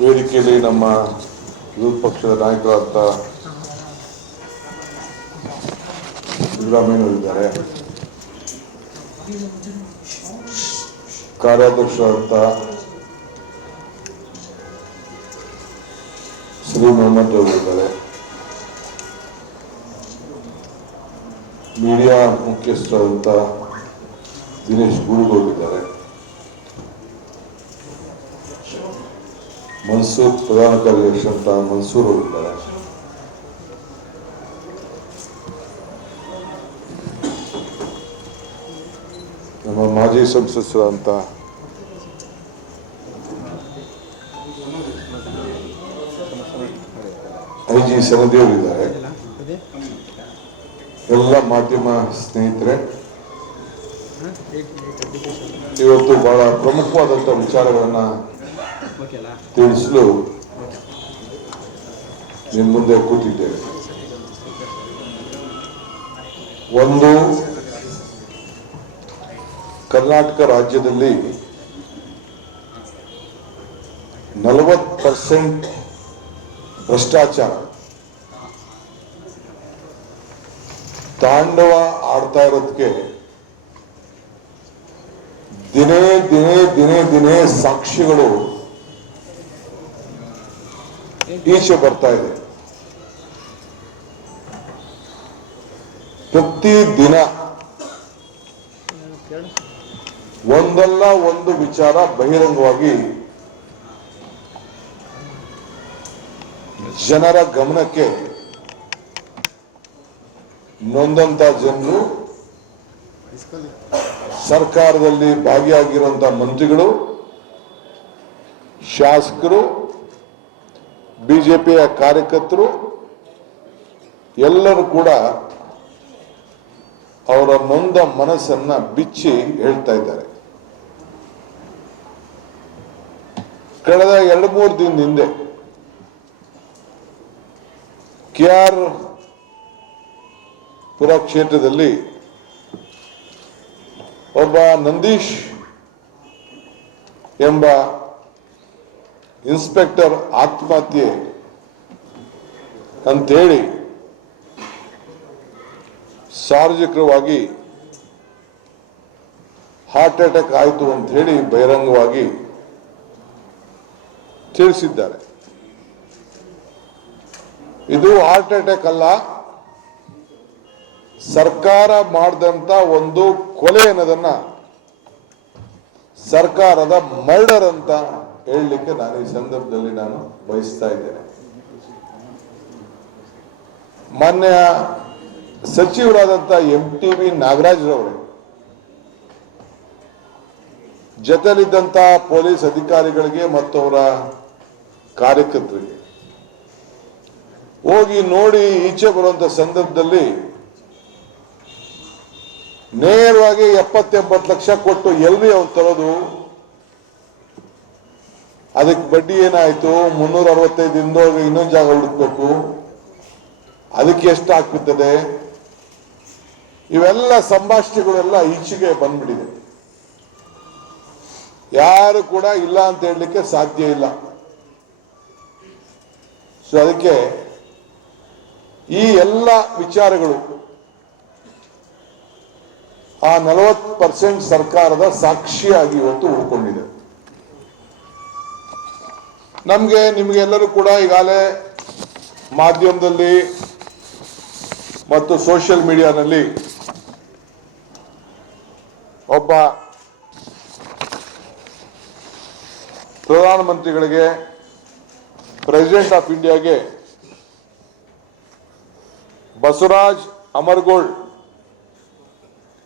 ವೇದಿಕೆಯಲ್ಲಿ ನಮ್ಮ ವಿರೋಧ ಪಕ್ಷದ ನಾಯಕರಾದ ಸಿದ್ದರಾಮಯ್ಯನವರಿದ್ದಾರೆ, ಕಾರ್ಯಾಧ್ಯಕ್ಷರಾದ ಶ್ರೀ ಮೊಹಮ್ಮದ್ ಅವರಿದ್ದಾರೆ, ಮೀಡಿಯಾ ಮುಖ್ಯಸ್ಥರಾದಂಥ ದಿನೇಶ್ ಗುರುಗಳಿದ್ದಾರೆ, ಮನ್ಸೂರ್ ಪ್ರಧಾನ ಕಾರ್ಯದರ್ಶಿ ಅಂತ ಮನ್ಸೂರ್ ಅವರಿದ್ದಾರೆ, ನಮ್ಮ ಮಾಜಿ ಸಂಸದರಾದಂಥ ಐಜಿ ಸನದಿಯವರಿದ್ದಾರೆ, ಎಲ್ಲ ಮಾಧ್ಯಮ ಸ್ನೇಹಿತರೆ, ಇವತ್ತು ಬಹಳ ಪ್ರಮುಖವಾದಂಥ ವಿಚಾರಗಳನ್ನ ತಿಳಿಸಲು ನಿಮ್ಮ ಮುಂದೆ ಕೂತಿದ್ದೇವೆ. ಒಂದು, ಕರ್ನಾಟಕ ರಾಜ್ಯದಲ್ಲಿ 40% ಭ್ರಷ್ಟಾಚಾರ ತಾಂಡವ ಆಡ್ತಾ ಇರೋದಕ್ಕೆ ದಿನೇ ದಿನೇ ದಿನೇ ದಿನೇ ಸಾಕ್ಷಿಗಳು ಈಚೆ ಬರ್ತಾ ಇದೆ. ಪ್ರತಿ ದಿನ ಒಂದಲ್ಲ ಒಂದು ವಿಚಾರ ಬಹಿರಂಗವಾಗಿ ಜನರ ಗಮನಕ್ಕೆ ನೊಂದಂತ ಜನರು, ಸರ್ಕಾರದಲ್ಲಿ ಭಾಗಿಯಾಗಿರುವಂತಹ ಮಂತ್ರಿಗಳು, ಶಾಸಕರು, ಬಿಜೆಪಿಯ ಕಾರ್ಯಕರ್ತರು ಎಲ್ಲರೂ ಕೂಡ ಅವರ ನೊಂದ ಮನಸ್ಸನ್ನ ಬಿಚ್ಚಿ ಹೇಳ್ತಾ ಇದ್ದಾರೆ. ಕಳೆದ 2-3 ದಿನದ ಹಿಂದೆ KR ಪುರ ಕ್ಷೇತ್ರದಲ್ಲಿ ಒಬ್ಬ ನಂದೀಶ್ ಎಂಬ ಇನ್ಸ್ಪೆಕ್ಟರ್ ಆತ್ಮಹತ್ಯೆ ಅಂತೇಳಿ ಸಾರ್ವಜನಿಕವಾಗಿ ಹಾರ್ಟ್ ಅಟ್ಯಾಕ್ ಆಯಿತು ಅಂತ ಹೇಳಿ ಬಹಿರಂಗವಾಗಿ ತಿಳಿಸಿದ್ದಾರೆ. ಇದು ಹಾರ್ಟ್ ಅಟ್ಯಾಕ್ ಅಲ್ಲ, ಸರ್ಕಾರ ಮಾಡಿದಂತ ಒಂದು ಕೊಲೆ ಅನ್ನೋದನ್ನ ಸರ್ಕಾರದ ಮರ್ಡರ್ ಅಂತ ಹೇಳಲಿಕ್ಕೆ ನಾನು ಈ ಸಂದರ್ಭದಲ್ಲಿ ನಾನು ಬಯಸ್ತಾ ಇದ್ದೇನೆ. ಮಾನ್ಯ ಸಚಿವರಾದಂಥ MTV ನಾಗರಾಜ್ರವರು ಜೊತೆಲಿದ್ದಂಥ ಪೊಲೀಸ್ ಅಧಿಕಾರಿಗಳಿಗೆ ಮತ್ತು ಅವರ ಕಾರ್ಯಕರ್ತರಿಗೆ ಹೋಗಿ ನೋಡಿ ಈಚೆ ಬರುವಂತ ಸಂದರ್ಭದಲ್ಲಿ ನೇರವಾಗಿ 70-80 ಲಕ್ಷ ಕೊಟ್ಟು ಎಲ್ರಿ ಅವ್ನು ತರೋದು, ಅದಕ್ಕೆ ಬಡ್ಡಿ ಏನಾಯ್ತು, 365 ದಿನದೊಳಗೆ ಇನ್ನೊಂದು ಜಾಗ ಹುಡುಕ್ಬೇಕು, ಅದಕ್ಕೆ ಎಷ್ಟು ಆಗ್ಬಿಡ್ತದೆ, ಇವೆಲ್ಲ ಸಂಭಾಷಣೆಗಳೆಲ್ಲ ಈಚೆಗೆ ಬಂದ್ಬಿಟ್ಟಿದೆ. ಯಾರು ಕೂಡ ಇಲ್ಲ ಅಂತ ಹೇಳಲಿಕ್ಕೆ ಸಾಧ್ಯ ಇಲ್ಲ. ಸೊ ಅದಕ್ಕೆ ಈ ಎಲ್ಲ ವಿಚಾರಗಳು ಆ 40% ಸರ್ಕಾರದ ಸಾಕ್ಷಿಯಾಗಿ ಇವತ್ತು ಉಳ್ಕೊಂಡಿದೆ. ನಿಮಗೆ ಎಲ್ಲರೂ ಕೂಡ ಈಗಾಗಲೇ ಮಾಧ್ಯಮದಲ್ಲಿ ಮತ್ತು ಸೋಷಿಯಲ್ ಮೀಡಿಯಾನಲ್ಲಿ ಒಬ್ಬ ಪ್ರಧಾನಮಂತ್ರಿಗಳಿಗೆ, ಪ್ರೆಸಿಡೆಂಟ್ ಆಫ್ ಇಂಡಿಯಾಗೆ ಬಸವರಾಜ್ ಅಮರಗೋಲ್ಡ್,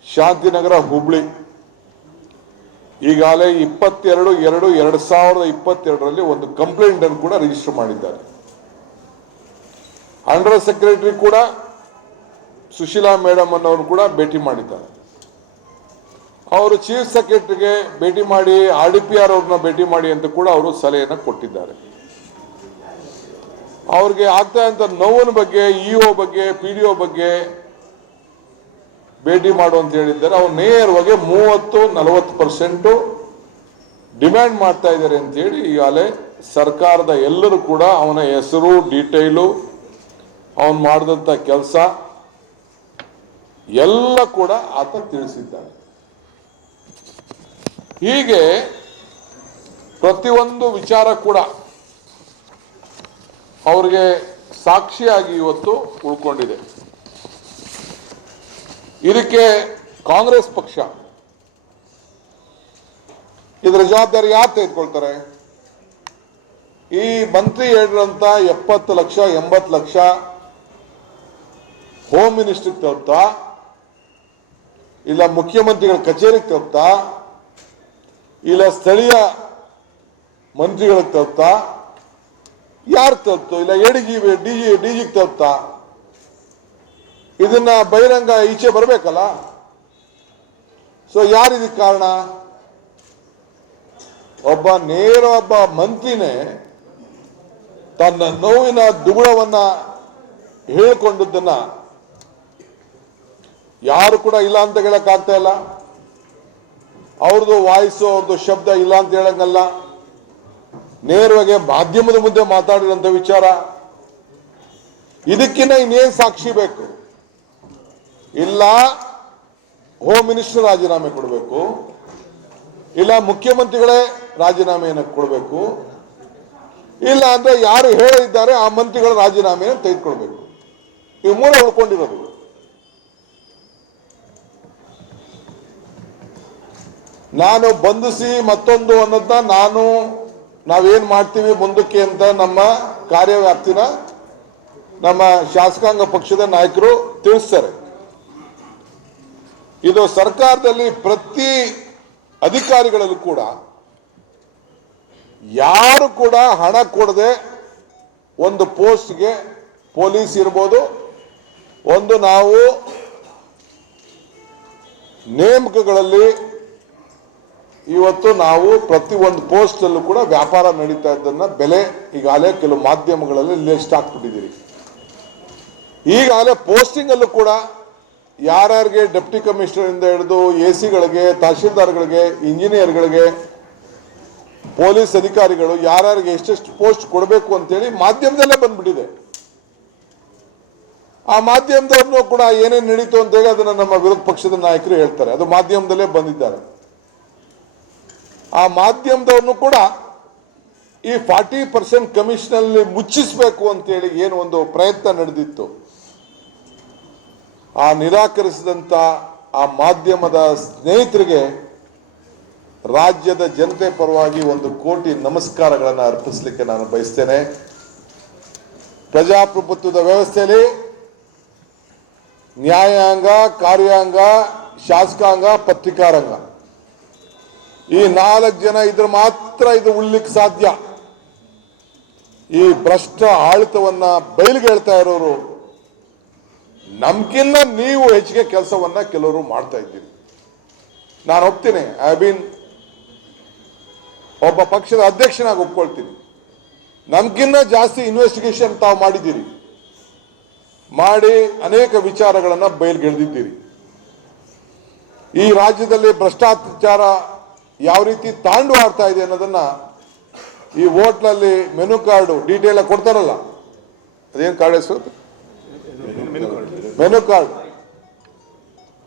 ಶಾಂತಿನಗರ, ಹುಬ್ಳಿ, ಈಗಾಗಲೇ 22/2/2022 ಒಂದು ಕಂಪ್ಲೇಂಟ್ ಅನ್ನು ಕೂಡ ರಿಜಿಸ್ಟರ್ ಮಾಡಿದ್ದಾರೆ. ಅಂಡರ್ ಸೆಕ್ರೆಟರಿ ಕೂಡ ಸುಶೀಲಾ ಮೇಡಮ್ ಅನ್ನೋರು ಕೂಡ ಭೇಟಿ ಮಾಡಿದ್ದಾರೆ. ಅವರು ಚೀಫ್ ಸೆಕ್ರೆಟರಿಗೆ ಭೇಟಿ ಮಾಡಿ RDPR ಅವ್ರನ್ನ ಭೇಟಿ ಮಾಡಿ ಅಂತ ಕೂಡ ಅವರು ಸಲಹೆಯನ್ನು ಕೊಟ್ಟಿದ್ದಾರೆ. ಅವ್ರಿಗೆ ಆಗ್ತಾ ಇದ್ದ ನೋವಿನ ಬಗ್ಗೆ, EO ಬಗ್ಗೆ, PDO ಬಗ್ಗೆ ಭೇಟಿ ಮಾಡು ಅಂತ ಹೇಳಿದ್ದಾರೆ. ಅವ್ರು ನೇರವಾಗಿ 30-40% ಡಿಮ್ಯಾಂಡ್ ಮಾಡ್ತಾ ಇದ್ದಾರೆ ಅಂತ ಹೇಳಿ ಈಗಾಗಲೇ ಸರ್ಕಾರದ ಎಲ್ಲರೂ ಕೂಡ ಅವನ ಹೆಸರು ಡೀಟೇಲು ಅವನು ಮಾಡಿದಂಥ ಕೆಲಸ ಎಲ್ಲ ಕೂಡ ಆತ ತಿಳಿಸಿದ್ದಾನೆ. ಹೀಗೆ ಪ್ರತಿಯೊಂದು ವಿಚಾರ ಕೂಡ ಅವ್ರಿಗೆ ಸಾಕ್ಷಿಯಾಗಿ ಇವತ್ತು ಉಳ್ಕೊಂಡಿದೆ. ಇದಕ್ಕೆ ಕಾಂಗ್ರೆಸ್ ಪಕ್ಷ ಇದರ ಜವಾಬ್ದಾರಿ ಯಾರು ತೆಗೆದುಕೊಳ್ತಾರೆ? ಈ ಮಂತ್ರಿ ಹೇಳಿರಂತ 70 ಲಕ್ಷ 80 ಲಕ್ಷ ಹೋಮ್ ಮಿನಿಸ್ಟ್ರಿಗೆ ತಲುಪ್ತಾ, ಇಲ್ಲ ಮುಖ್ಯಮಂತ್ರಿಗಳ ಕಚೇರಿಗೆ ತಲುಪ್ತಾ, ಇಲ್ಲ ಸ್ಥಳೀಯ ಮಂತ್ರಿಗಳಿಗೆ ತಲುಪ್ತಾ, ಯಾರು ತಲುಪ್ತು? ಇಲ್ಲ ಡಿಜಿಗೆ ತಲುಪ್ತಾ? ಇದನ್ನ ಬಹಿರಂಗ ಈಚೆ ಬರಬೇಕಲ್ಲ. ಸೊ ಯಾರಿದಕ್ಕೆ ಕಾರಣ? ಒಬ್ಬ ಮಂತ್ರಿನೇ ತನ್ನ ನೋವಿನ ದುಗುಡವನ್ನ ಹೇಳಿಕೊಂಡದ್ದನ್ನ ಯಾರು ಕೂಡ ಇಲ್ಲ ಅಂತ ಹೇಳಕ್ ಆಗ್ತಾ ಇಲ್ಲ. ಅವ್ರದ್ದು ವಾಯ್ಸು ಅವ್ರದ್ದು ಶಬ್ದ ಇಲ್ಲ ಅಂತ ಹೇಳಂಗಲ್ಲ. ನೇರವಾಗಿ ಮಾಧ್ಯಮದ ಮುಂದೆ ಮಾತಾಡಿದಂತ ವಿಚಾರ. ಇದಕ್ಕಿಂತ ಇನ್ನೇನು ಸಾಕ್ಷಿ ಬೇಕು? ಇಲ್ಲ ಹೋಮ್ ಮಿನಿಸ್ಟರ್ ರಾಜೀನಾಮೆ ಕೊಡಬೇಕು, ಇಲ್ಲ ಮುಖ್ಯಮಂತ್ರಿಗಳೇ ರಾಜೀನಾಮೆಯನ್ನು ಕೊಡಬೇಕು, ಇಲ್ಲ ಅಂದ್ರೆ ಯಾರು ಹೇಳಿದ್ದಾರೆ ಆ ಮಂತ್ರಿಗಳ ರಾಜೀನಾಮೆಯನ್ನು ತೆಗೆದುಕೊಳ್ಬೇಕು. ಇವು ಮೂಲ ಉಳ್ಕೊಂಡಿರೋದು. ನಾನು ಬಂಧಿಸಿ ಮತ್ತೊಂದು ಅನ್ನೋದನ್ನ ನಾವೇನ್ ಮಾಡ್ತೀವಿ ಮುಂದಕ್ಕೆ ಅಂತ ನಮ್ಮ ಕಾರ್ಯವ್ಯಾಪ್ತಿನ ನಮ್ಮ ಶಾಸಕಾಂಗ ಪಕ್ಷದ ನಾಯಕರು ತಿಳಿಸ್ತಾರೆ. ಇದು ಸರ್ಕಾರದಲ್ಲಿ ಪ್ರತಿ ಅಧಿಕಾರಿಗಳಲ್ಲೂ ಕೂಡ ಯಾರು ಕೂಡ ಹಣ ಕೊಡದೆ ಒಂದು ಪೋಸ್ಟ್ಗೆ ಪೊಲೀಸ್ ಇರ್ಬೋದು, ಒಂದು ನಾವು ನೇಮಕಗಳಲ್ಲಿ ಇವತ್ತು ನಾವು ಪ್ರತಿ ಒಂದು ಪೋಸ್ಟ್ ಅಲ್ಲೂ ಕೂಡ ವ್ಯಾಪಾರ ನಡೀತಾ ಇದ್ದನ್ನ ಬೆಲೆ ಈಗಾಗಲೇ ಕೆಲವು ಮಾಧ್ಯಮಗಳಲ್ಲಿ ಲಿಸ್ಟ್ ಹಾಕ್ಬಿಟ್ಟಿದ್ದೀರಿ. ಈಗಾಗಲೇ ಪೋಸ್ಟಿಂಗ್ ಅಲ್ಲೂ ಕೂಡ ಯಾರ್ಯಾರಿಗೆ ಡೆಪ್ಟಿ ಕಮಿಷನರ್ ಇಂದ ಹಿಡಿದು ಎಸಿಗಳಿಗೆ, ತಹಶೀಲ್ದಾರ್ಗಳಿಗೆ, ಇಂಜಿನಿಯರ್ಗಳಿಗೆ, ಪೊಲೀಸ್ ಅಧಿಕಾರಿಗಳು ಯಾರ್ಯಾರಿಗೆ ಎಷ್ಟೆಷ್ಟು ಪೋಸ್ಟ್ ಕೊಡಬೇಕು ಅಂತೇಳಿ ಮಾಧ್ಯಮದಲ್ಲೇ ಬಂದ್ಬಿಟ್ಟಿದೆ. ಆ ಮಾಧ್ಯಮದವ್ರನ್ನೂ ಕೂಡ ಏನೇನು ನಡೀತು ಅಂತೇಳಿ ಅದನ್ನ ನಮ್ಮ ವಿರೋಧ ಪಕ್ಷದ ನಾಯಕರು ಹೇಳ್ತಾರೆ. ಅದು ಮಾಧ್ಯಮದಲ್ಲೇ ಬಂದಿದ್ದಾರೆ. ಆ ಮಾಧ್ಯಮದವ್ರನ್ನು ಕೂಡ ಈ 40% ಕಮಿಷನಲ್ಲಿ ಮುಚ್ಚಿಸಬೇಕು ಅಂತೇಳಿ ಏನು ಒಂದು ಪ್ರಯತ್ನ ನಡೆದಿತ್ತು, ಆ ನಿರಾಕರಿಸಿದಂತ ಆ ಮಾಧ್ಯಮದ ಸ್ನೇಹಿತರಿಗೆ ರಾಜ್ಯದ ಜನತೆ ಪರವಾಗಿ 1 ಕೋಟಿ ನಮಸ್ಕಾರಗಳನ್ನು ಅರ್ಪಿಸಲಿಕ್ಕೆ ನಾನು ಬಯಸ್ತೇನೆ. ಪ್ರಜಾಪ್ರಭುತ್ವದ ವ್ಯವಸ್ಥೆಯಲ್ಲಿ ನ್ಯಾಯಾಂಗ, ಕಾರ್ಯಾಂಗ, ಶಾಸಕಾಂಗ, ಪತ್ರಿಕಾರಂಗ ಈ 4 ಜನ ಇದ್ರೆ ಮಾತ್ರ ಇದು ಉಳ್ಲಿಕ್ಕೆ ಸಾಧ್ಯ. ಈ ಭ್ರಷ್ಟ ಆಡಳಿತವನ್ನ ಬಯಲಿಗೆ ಹೇಳ್ತಾ ಇರೋರು ನಮ್ಗಿನ್ನ ನೀವು ಹೆಚ್ಚಿಗೆ ಕೆಲಸವನ್ನ ಕೆಲವರು ಮಾಡ್ತಾ ಇದ್ದೀರಿ. ನಾನು ಒಪ್ತೀನಿ, ಒಬ್ಬ ಪಕ್ಷದ ಅಧ್ಯಕ್ಷನಾಗಿ ಒಪ್ಕೊಳ್ತೀನಿ. ನಮ್ಗಿನ್ನ ಜಾಸ್ತಿ ಇನ್ವೆಸ್ಟಿಗೇಷನ್ ತಾವು ಮಾಡಿದ್ದೀರಿ, ಮಾಡಿ ಅನೇಕ ವಿಚಾರಗಳನ್ನ ಬಯಲ್ಗೆಳೆದಿದ್ದೀರಿ. ಈ ರಾಜ್ಯದಲ್ಲಿ ಭ್ರಷ್ಟಾಚಾರ ಯಾವ ರೀತಿ ತಾಂಡು ಆಡ್ತಾ ಇದೆ ಅನ್ನೋದನ್ನ ಈ ಹೋಟ್ಲಲ್ಲಿ ಮೆನು ಕಾರ್ಡು ಡೀಟೇಲ್ ಕೊಡ್ತಾರಲ್ಲ, ಅದೇನು ಕಾರ್ಡ್ ಹೆಸರು? ಮೆನು ಕಾರ್ಡ್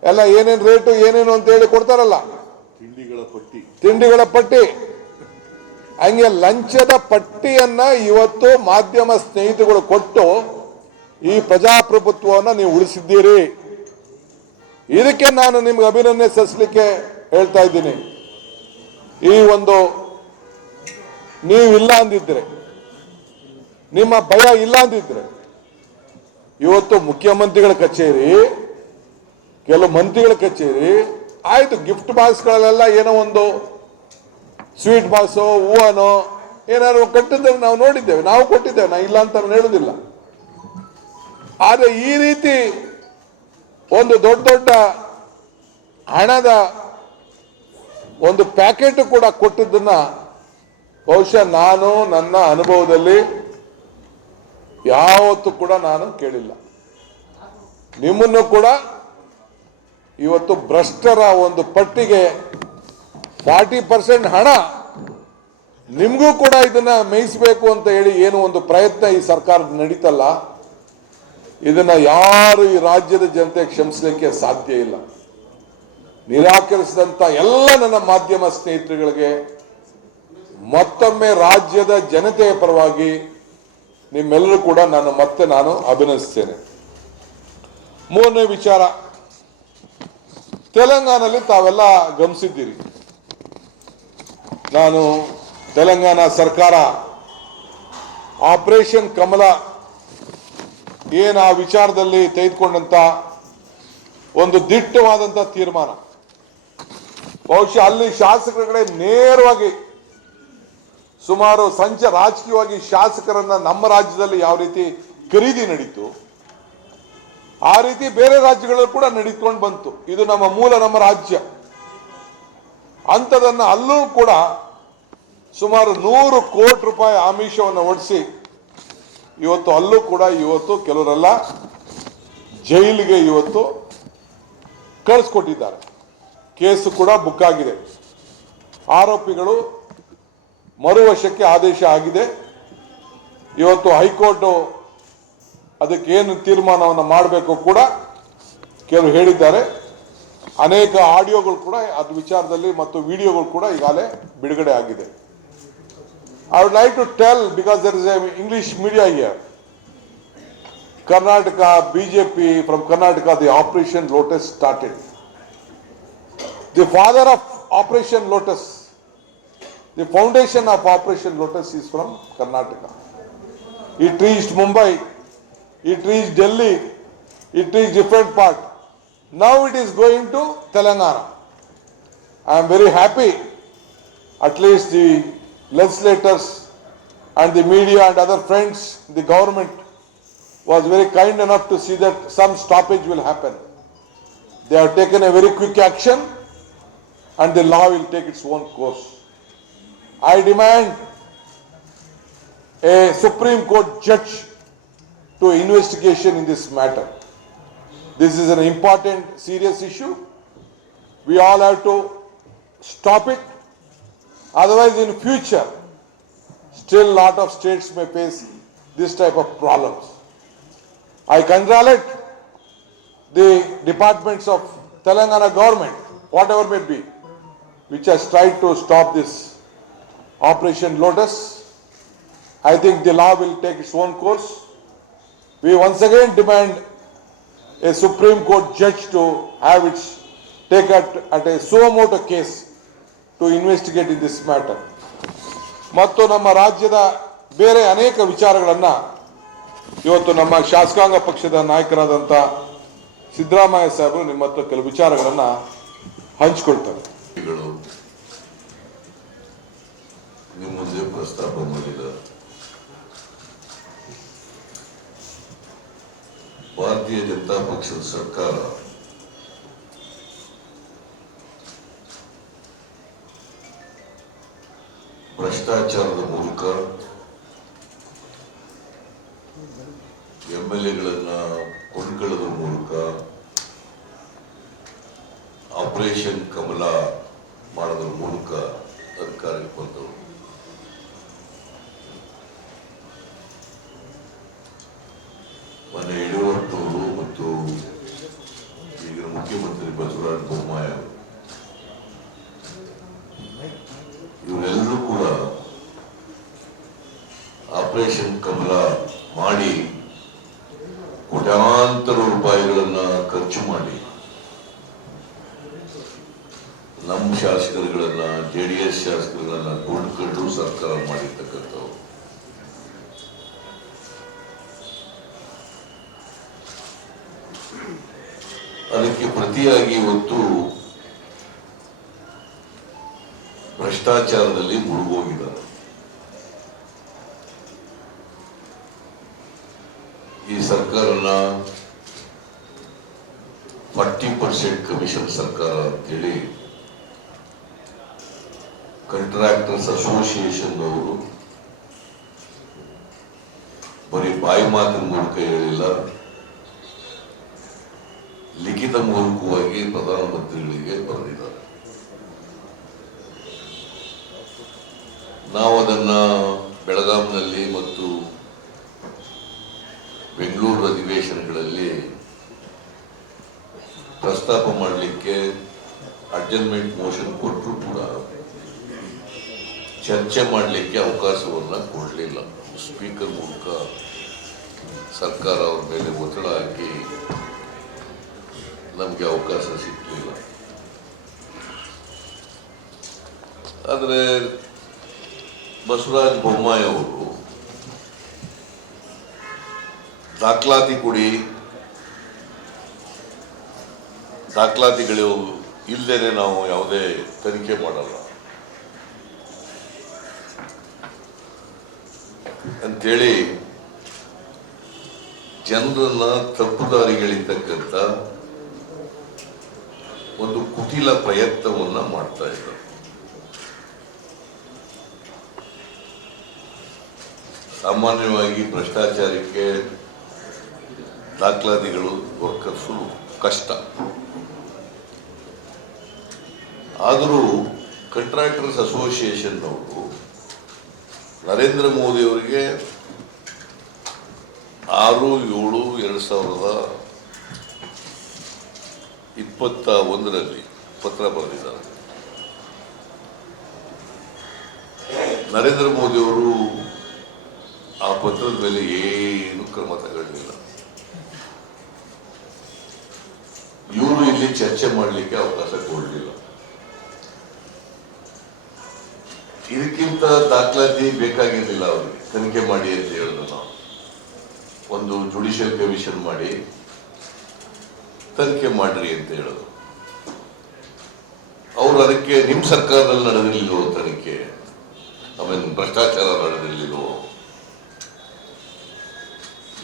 ಎಲ್ಲ ಏನೇನು ರೇಟು ಏನೇನು ಅಂತ ಹೇಳಿ ಕೊಡ್ತಾರಲ್ಲ, ತಿಂಡಿಗಳ ಪಟ್ಟಿ. ಹಂಗೆ ಲಂಚದ ಪಟ್ಟಿಯನ್ನ ಇವತ್ತು ಮಾಧ್ಯಮ ಸ್ನೇಹಿತರುಗಳು ಕೊಟ್ಟು ಈ ಪ್ರಜಾಪ್ರಭುತ್ವವನ್ನು ನೀವು ಉಳಿಸಿದ್ದೀರಿ. ಇದಕ್ಕೆ ನಾನು ನಿಮ್ಗೆ ಅಭಿನಂದನೆ ಸಲ್ಲಿಸಲಿಕ್ಕೆ ಹೇಳ್ತಾ ಇದ್ದೀನಿ. ಈ ಒಂದು ನೀವಿಲ್ಲ ಅಂದಿದ್ರೆ, ನಿಮ್ಮ ಭಯ ಇಲ್ಲ ಅಂದಿದ್ರೆ ಇವತ್ತು ಮುಖ್ಯಮಂತ್ರಿಗಳ ಕಚೇರಿ, ಕೆಲವು ಮಂತ್ರಿಗಳ ಕಚೇರಿ ಆಯ್ತು, ಗಿಫ್ಟ್ ಬಾಕ್ಸ್ಗಳಲ್ಲೆಲ್ಲ ಏನೋ ಒಂದು ಸ್ವೀಟ್ ಬಾಕ್ಸೋ ಹೂವನೋ ಏನಾದ್ರು ಕಟ್ಟಿದ್ರೆ ನಾವು ನೋಡಿದ್ದೇವೆ, ನಾವು ಕೊಟ್ಟಿದ್ದೇವೆ, ನಾ ಇಲ್ಲ ಅಂತ ನಾನು ಹೇಳುದಿಲ್ಲ. ಆದರೆ ಈ ರೀತಿ ಒಂದು ದೊಡ್ಡ ದೊಡ್ಡ ಹಣದ ಒಂದು ಪ್ಯಾಕೆಟ್ ಕೂಡ ಕೊಟ್ಟಿದ್ದನ್ನ ಬಹುಶಃ ನಾನು ನನ್ನ ಅನುಭವದಲ್ಲಿ ಯಾವತ್ತೂ ಕೂಡ ನಾನು ಕೇಳಿಲ್ಲ. ನಿಮ್ಮನ್ನು ಕೂಡ ಇವತ್ತು ಭ್ರಷ್ಟರ ಒಂದು ಪಟ್ಟಿಗೆ 40% ಹಣ ನಿಮಗೂ ಕೂಡ ಇದನ್ನ ಮೇಯಿಸಬೇಕು ಅಂತ ಹೇಳಿ ಏನು ಒಂದು ಪ್ರಯತ್ನ ಈ ಸರ್ಕಾರ ನಡೀತಲ್ಲ, ಇದನ್ನ ಯಾರು ಈ ರಾಜ್ಯದ ಜನತೆ ಕ್ಷಮಿಸಲಿಕ್ಕೆ ಸಾಧ್ಯ ಇಲ್ಲ. ನಿರಾಕರಿಸಿದಂತ ಎಲ್ಲ ನನ್ನ ಮಾಧ್ಯಮ ಸ್ನೇಹಿತರುಗಳಿಗೆ ಮತ್ತೊಮ್ಮೆ ರಾಜ್ಯದ ಜನತೆಯ ಪರವಾಗಿ ನಿಮ್ಮೆಲ್ಲರೂ ಕೂಡ ನಾನು ಅಭಿನಂದಿಸ್ತೇನೆ. ಮೂರನೇ ವಿಚಾರ, ತೆಲಂಗಾಣದಲ್ಲಿ ತಾವೆಲ್ಲ ಗಮನಿಸಿದ್ದೀರಿ, ನಾನು ತೆಲಂಗಾಣ ಸರ್ಕಾರ ಆಪರೇಷನ್ ಕಮಲ ಏನು ಆ ವಿಚಾರದಲ್ಲಿ ತೆಗೆದುಕೊಂಡಂತ ಒಂದು ದಿಟ್ಟವಾದಂತ ತೀರ್ಮಾನ, ಬಹುಶಃ ಅಲ್ಲಿ ಶಾಸಕರ ಕಡೆ ನೇರವಾಗಿ ಸುಮಾರು ರಾಜಕೀಯವಾಗಿ ಶಾಸಕರನ್ನ ನಮ್ಮ ರಾಜ್ಯದಲ್ಲಿ ಯಾವ ರೀತಿ ಖರೀದಿ ನಡೀತು ಆ ರೀತಿ ಬೇರೆ ರಾಜ್ಯಗಳಲ್ಲೂ ಕೂಡ ನಡೀಕೊಂಡು ಬಂತು. ಇದು ನಮ್ಮ ರಾಜ್ಯ. ಅಂಥದನ್ನ ಅಲ್ಲೂ ಕೂಡ ಸುಮಾರು 100 ಕೋಟಿ ರೂಪಾಯಿ ಆಮಿಷವನ್ನು ಹೊಡಿಸಿ ಇವತ್ತು ಅಲ್ಲೂ ಕೂಡ ಕೆಲವರೆಲ್ಲ ಜೈಲಿಗೆ ಕಳಿಸ್ಕೊಟ್ಟಿದ್ದಾರೆ. ಕೇಸು ಕೂಡ ಬುಕ್ ಆಗಿದೆ. ಆರೋಪಿಗಳು ಮರುವಶಕ್ಕೆ ಆದೇಶ ಆಗಿದೆ. ಇವತ್ತು ಹೈಕೋರ್ಟ್ ಅದಕ್ಕೆ ಏನು ತೀರ್ಮಾನವನ್ನು ಮಾಡಬೇಕು ಕೂಡ ಕೆಲವರು ಹೇಳಿದ್ದಾರೆ. ಅನೇಕ ಆಡಿಯೋಗಳು ಕೂಡ ಅದ್ರ ವಿಚಾರದಲ್ಲಿ ಮತ್ತು ವಿಡಿಯೋಗಳು ಕೂಡ ಈಗಾಗಲೇ ಬಿಡುಗಡೆ ಆಗಿದೆ. I would like to tell, because there is an English media here, Karnataka, BJP from Karnataka, the Operation Lotus started. The father of Operation Lotus, the foundation of Operation Lotus is from Karnataka. It reached Mumbai, it reached Delhi, it reached different part. Now it is going to Telangana. I am very happy, at least the legislators and the media and other friends, the government was very kind enough to see that some stoppage will happen. They have taken a very quick action and the law will take its own course. I demand a Supreme Court judge to investigation in this matter. This is an important, serious issue. We all have to stop it. Otherwise, in future, still lot of states may face this type of problems. I congratulate the departments of Telangana government, whatever may be, which has tried to stop this Operation Lotus. I think the law will take its own course. We once again demand a Supreme Court judge to have its take at a suo motu case to investigate in this matter. ಮತ್ತು ನಮ್ಮ ರಾಜ್ಯದ ಬೇರೆ ಅನೇಕ ವಿಚಾರಗಳನ್ನ ಇವತ್ತು ನಮ್ಮ ಶಾಸಕಾಂಗ ಪಕ್ಷದ ನಾಯಕರಾದಂಥ ಸಿದ್ದರಾಮಯ್ಯ ಸಾಹೇಬರು ನಿಮ್ಮ ಹತ್ರ ಕೆಲವು ವಿಚಾರಗಳನ್ನ ಹಂಚಿಕೊಳ್ತಾರೆ. ನಿಮ್ಮ ಮುಂದೆ ಪ್ರಸ್ತಾಪ ಮಾಡಿದ ಭಾರತೀಯ ಜನತಾ ಪಕ್ಷದ ಸರ್ಕಾರ ಭ್ರಷ್ಟಾಚಾರದ ಮೂಲಕ MLAಗಳನ್ನ ಕೊಂಡ್ಕೊಳ್ಳೋದ್ರ ಮೂಲಕ ಆಪರೇಷನ್ ಕಮಲ ಮಾಡೋದ್ರ ಮೂಲಕ ಅಧಿಕಾರಕ್ಕೆ ಬಂದವರು. ಮೊನ್ನೆ ಯಡಿಯೂರಪ್ಪನವರು ಮತ್ತು ಈಗಿನ ಮುಖ್ಯಮಂತ್ರಿ ಬಸವರಾಜ ಬೊಮ್ಮಾಯಿ ಅವರು ಇವರೆಲ್ಲರೂ ಕೂಡ ಆಪರೇಷನ್ ಕಮಲ ಮಾಡಿ ಕೋಟ್ಯಾಂತರ ರೂಪಾಯಿಗಳನ್ನ ಖರ್ಚು ಮಾಡಿ ನಮ್ಮ ಶಾಸಕರುಗಳನ್ನ JDS ಶಾಸಕರುಗಳನ್ನ ಕೊಂಡ್ಕೊಂಡು ಸರ್ಕಾರ ಮಾಡಿರ್ತಕ್ಕಂಥವ್ರು. ಅದಕ್ಕೆ ಪ್ರತಿಯಾಗಿ ಇವತ್ತು ಭ್ರಷ್ಟಾಚಾರದಲ್ಲಿ ಮುಳುಗೋಗಿದ್ದಾರೆ. ಈ ಸರ್ಕಾರನ 40% ಕಮಿಷನ್ ಸರ್ಕಾರ ಅಂತೇಳಿ ಕಾಂಟ್ರಾಕ್ಟರ್ಸ್ ಅಸೋಸಿಯೇಷನ್ ಅವರು ಬರೀ ಬಾಯಿ ಮಾತಿನ ಮೂಲಕ ಹೇಳಿಲ್ಲ, ಲಿಖಿತ ಮೂಲಕವಾಗಿ ಪ್ರಧಾನಮಂತ್ರಿಗಳಿಗೆ ಬರೆದಿದ್ದಾರೆ. ನಾವು ಅದನ್ನು ಬೆಳಗಾಂನಲ್ಲಿ ಮತ್ತು ಬೆಂಗಳೂರು ಅಧಿವೇಶನಗಳಲ್ಲಿ ಪ್ರಸ್ತಾಪ ಮಾಡಲಿಕ್ಕೆ ಅಡ್ಜರ್ನ್ಮೆಂಟ್ ಮೋಷನ್ ಕೊಟ್ಟರು ಕೂಡ ಚರ್ಚೆ ಮಾಡಲಿಕ್ಕೆ ಅವಕಾಶವನ್ನು ಕೊಡಲಿಲ್ಲ. ಸ್ಪೀಕರ್ ಮೂಲಕ ಸರ್ಕಾರ ಅವ್ರ ಮೇಲೆ ಒತ್ತಡ ಹಾಕಿ ನಮಗೆ ಅವಕಾಶ ಸಿಗಲಿಲ್ಲ. ಆದರೆ ಬಸವರಾಜ ಬೊಮ್ಮಾಯಿ ಅವರು ದಾಖಲಾತಿ ಕೊಡಿ, ದಾಖಲಾತಿಗಳು ಇಲ್ಲದೇನೆ ನಾವು ಯಾವುದೇ ತನಿಖೆ ಮಾಡಲ್ಲ ಅಂತೇಳಿ ಜನರನ್ನ ತಪ್ಪುದಾರಿಗಳಿರ್ತಕ್ಕಂಥ ಒಂದು ಕುಟಿಲ ಪ್ರಯತ್ನವನ್ನ ಮಾಡ್ತಾ ಇದ್ದಾರೆ. ಸಾಮಾನ್ಯವಾಗಿ ಭ್ರಷ್ಟಾಚಾರಕ್ಕೆ ದಾಖಲಾತಿಗಳು ದೊರಕಿಸಲು ಕಷ್ಟ. ಆದರೂ ಕಾಂಟ್ರಾಕ್ಟರ್ಸ್ ಅಸೋಸಿಯೇಷನ್ ಅವರು ನರೇಂದ್ರ ಮೋದಿ ಅವರಿಗೆ 6/7/2021 ಪತ್ರ ಬರೆದಿದ್ದಾರೆ. ನರೇಂದ್ರ ಮೋದಿ ಅವರು ಆ ಪತ್ರದ ಮೇಲೆ ಏನು ಕ್ರಮ ತಗೊಳ್ಳಿಲ್ಲ. ಇವರು ಇಲ್ಲಿ ಚರ್ಚೆ ಮಾಡಲಿಕ್ಕೆ ಅವಕಾಶ ಕೊಡಲಿಲ್ಲ. ಇದಕ್ಕಿಂತ ದಾಖಲಾತಿ ಬೇಕಾಗಿರಲಿಲ್ಲ ಅವರಿಗೆ. ತನಿಖೆ ಮಾಡಿ ಅಂತ ಹೇಳಿದ್ರು. ನಾವು ಒಂದು ಜುಡಿಷಿಯಲ್ ಕಮಿಷನ್ ಮಾಡಿ ತನಿಖೆ ಮಾಡ್ರಿ ಅಂತ ಹೇಳೋದು. ಅವರು ಅದಕ್ಕೆ ನಿಮ್ಮ ಸರ್ಕಾರದಲ್ಲಿ ನಡೆದಿರ್ಲಿಲ್ವೋ ತನಿಖೆ, ಆಮೇಲೆ ಭ್ರಷ್ಟಾಚಾರ ನಡೆದಿರ್ಲಿಲ್ವೋ?